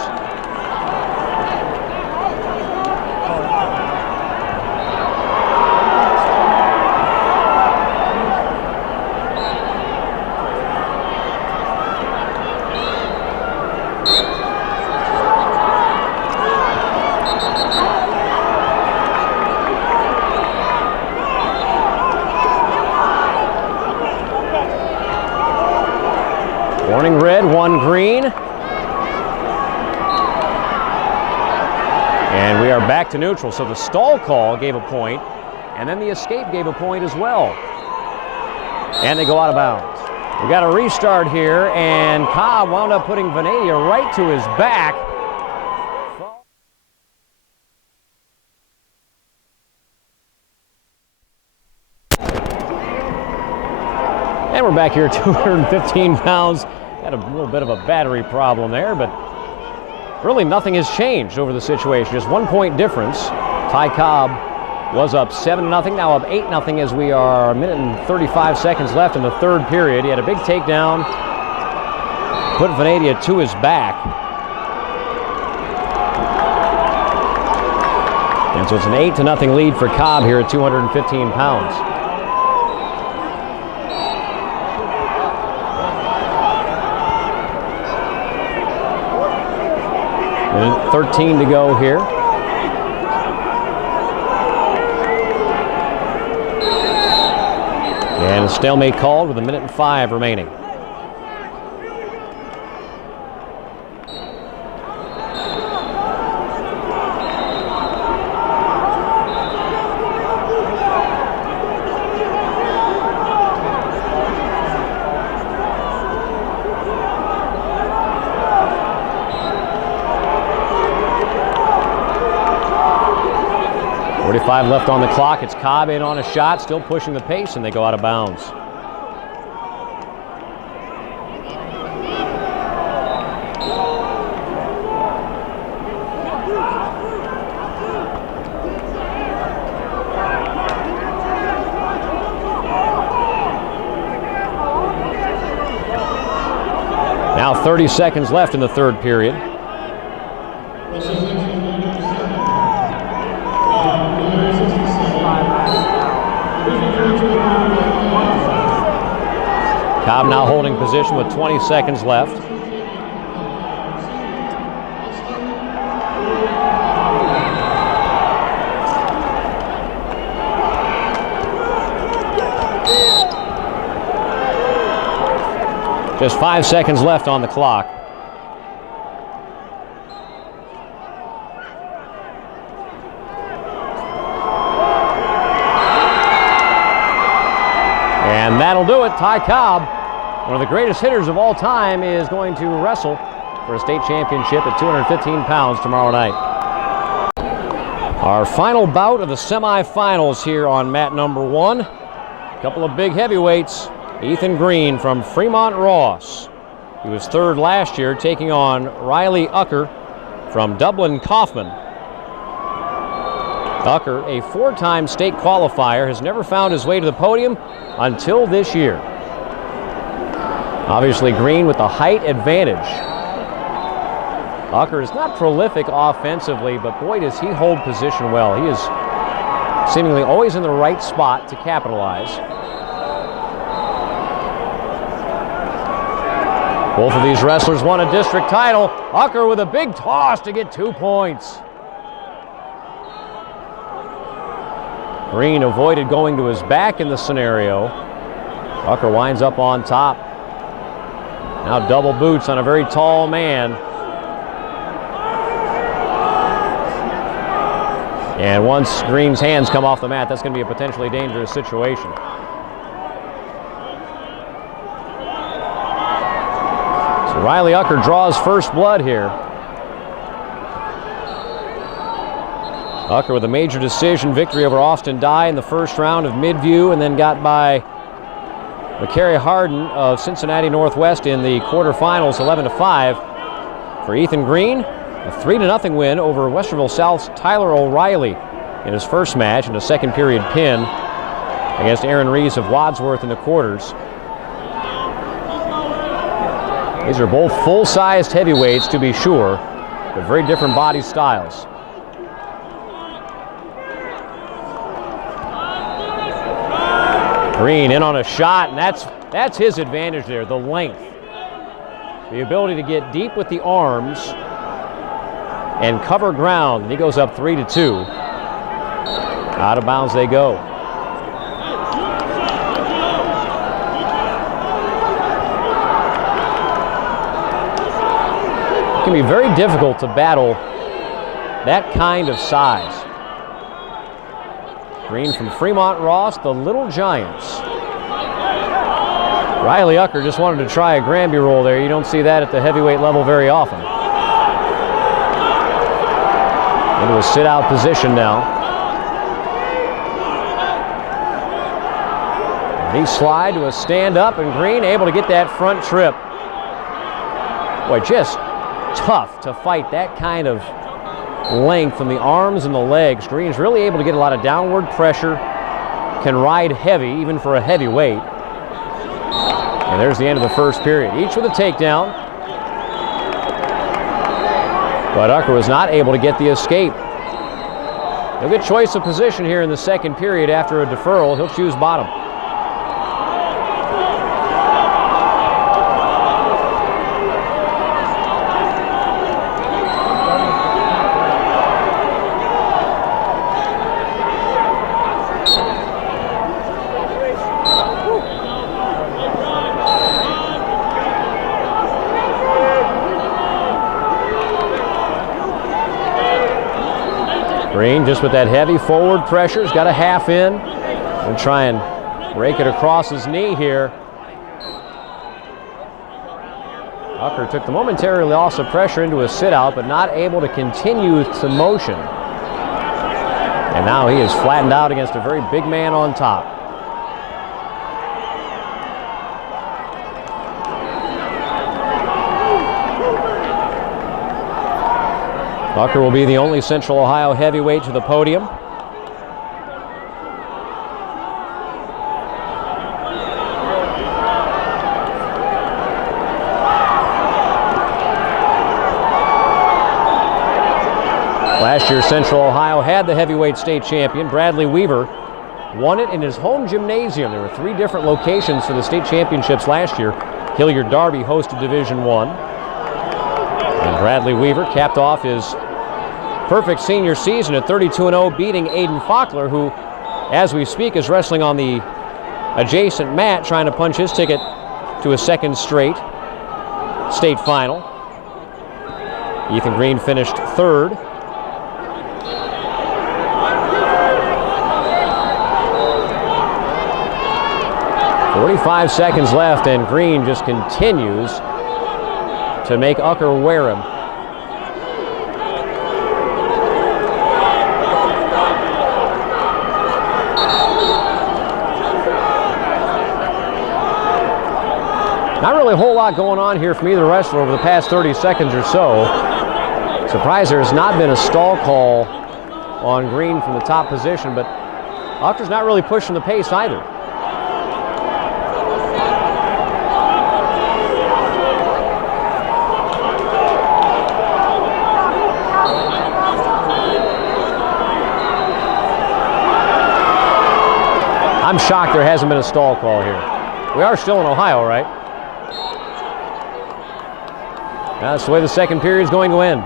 Warning red, 1 green. And we are back to neutral. So the stall call gave a point, and then the escape gave a point as well. And they go out of bounds. We got a restart here, and Cobb wound up putting Venadia right to his back. And we're back here, 215 pounds. Had a little bit of a battery problem there, but really nothing has changed over the situation. Just 1 point difference. Ty Cobb was up 7-0, now up 8-0 as we are 1 minute and 35 seconds left in the third period. He had a big takedown, put Venadia to his back. And so it's an 8-0 lead for Cobb here at 215 pounds. Minute 13 to go here. And a stalemate called with 1 minute and 5 remaining. .45 left on the clock. It's Cobb in on a shot, still pushing the pace, and they go out of bounds. Now 30 seconds left in the third period. Cobb now holding position with 20 seconds left. Just 5 seconds left on the clock. And that'll do it. Ty Cobb, one of the greatest hitters of all time, is going to wrestle for a state championship at 215 pounds tomorrow night. Our final bout of the semifinals here on mat number 1. A couple of big heavyweights. Ethan Green from Fremont Ross. He was third last year, taking on Riley Ucker from Dublin Kaufman. Ucker, a 4-time state qualifier, has never found his way to the podium until this year. Obviously Green with the height advantage. Ucker is not prolific offensively, but boy does he hold position well. He is seemingly always in the right spot to capitalize. Both of these wrestlers won a district title. Ucker with a big toss to get 2 points. Green avoided going to his back in the scenario. Ucker winds up on top. Now double boots on a very tall man. And once Green's hands come off the mat, that's going to be a potentially dangerous situation. So Riley Ucker draws first blood here. Ucker with a major decision victory over Austin Dye in the first round of Midview, and then got by McCary Harden of Cincinnati Northwest in the quarterfinals, 11-5. For Ethan Green, a 3-0 win over Westerville South's Tyler O'Reilly in his first match in a second period pin. against Aaron Reese of Wadsworth in the quarters. These are both full-sized heavyweights, to be sure, but very different body styles. Green in on a shot, and that's his advantage there, the length. The ability to get deep with the arms and cover ground. And he goes up 3-2. Out of bounds they go. It can be very difficult to battle that kind of size. Green from Fremont Ross, the Little Giants. Riley Ucker just wanted to try a Granby roll there. You don't see that at the heavyweight level very often. Into a sit-out position now. Knee slide to a stand-up, and Green able to get that front trip. Boy, just tough to fight that kind of length from the arms and the legs. Green's really able to get a lot of downward pressure, can ride heavy, even for a heavyweight. And there's the end of the first period. Each with a takedown. But Ucker was not able to get the escape. He'll get choice of position here in the second period after a deferral. He'll choose bottom. Green just with that heavy forward pressure. He's got a half in. And try and rake it across his knee here. Ucker took the momentary loss of pressure into a sit-out, but not able to continue to motion. And now he is flattened out against a very big man on top. Ucker will be the only Central Ohio heavyweight to the podium. Last year, Central Ohio had the heavyweight state champion, Bradley Weaver, won it in his home gymnasium. There were 3 different locations for the state championships last year. Hilliard Darby hosted Division I. And Bradley Weaver capped off his perfect senior season at 32-0, beating Aiden Faulkner, who, as we speak, is wrestling on the adjacent mat, trying to punch his ticket to a second straight state final. Ethan Green finished 3rd. .45 seconds left, and Green just continues to make Ucker wear him. Not really a whole lot going on here from either wrestler over the past 30 seconds or so. Surprised there has not been a stall call on Green from the top position, but Ucker's not really pushing the pace either. I'm shocked there hasn't been a stall call here. We are still in Ohio, right? That's the way the second period is going to end.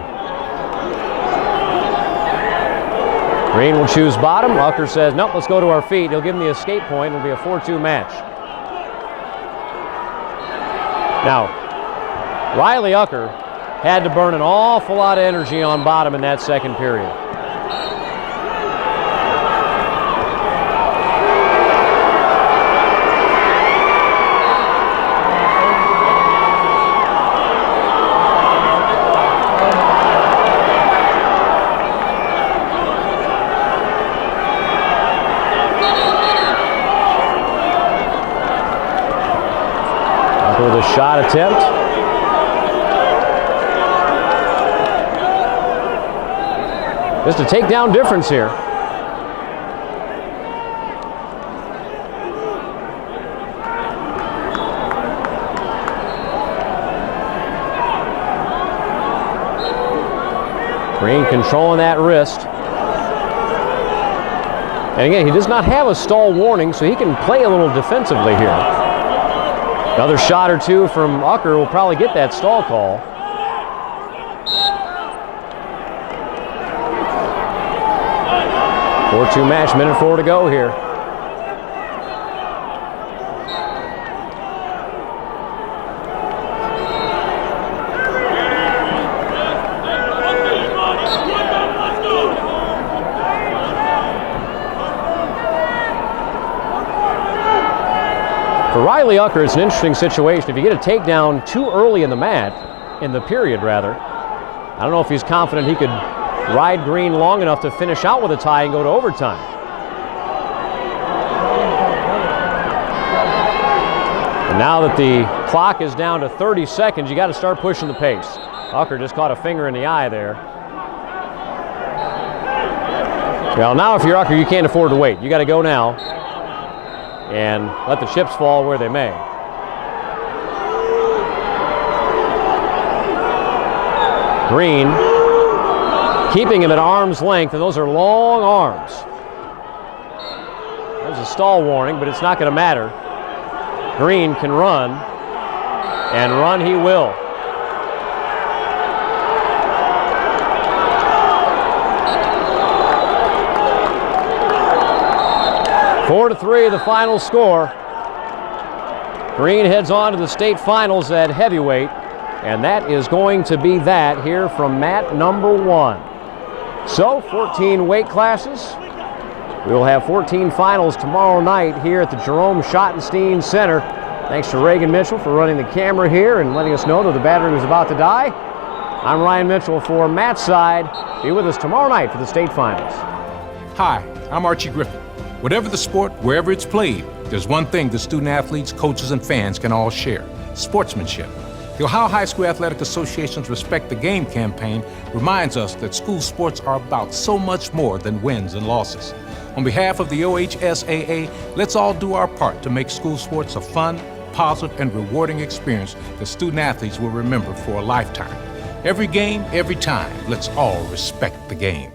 Green will choose bottom. Ucker says, nope, let's go to our feet. He'll give him the escape point. It'll be a 4-2 match. Now, Riley Ucker had to burn an awful lot of energy on bottom in that second period. With a shot attempt. Just a takedown difference here. Green controlling that wrist. And again, he does not have a stall warning, so he can play a little defensively here. Another shot or two from Ucker will probably get that stall call. Four-two match, minute 4 to go here. For Riley Ucker, it's an interesting situation. If you get a takedown too early in the match, in the period rather, I don't know if he's confident he could ride Green long enough to finish out with a tie and go to overtime. And now that the clock is down to 30 seconds, you got to start pushing the pace. Ucker just caught a finger in the eye there. Well, now if you're Ucker, you can't afford to wait. You got to go now and let the chips fall where they may. Green keeping him at arm's length, and those are long arms. There's a stall warning, but it's not going to matter. Green can run, and run he will. Four to 3, the final score. Green heads on to the state finals at heavyweight, and that is going to be that here from mat number 1. So 14 weight classes. We will have 14 finals tomorrow night here at the Jerome Schottenstein Center. Thanks to Reagan Mitchell for running the camera here and letting us know that the battery was about to die. I'm Ryan Mitchell for Matside. Be with us tomorrow night for the state finals. Hi, I'm Archie Griffin. Whatever the sport, wherever it's played, there's one thing the student athletes, coaches, and fans can all share: sportsmanship. The Ohio High School Athletic Association's Respect the Game campaign reminds us that school sports are about so much more than wins and losses. On behalf of the OHSAA, let's all do our part to make school sports a fun, positive, and rewarding experience that student athletes will remember for a lifetime. Every game, every time, let's all respect the game.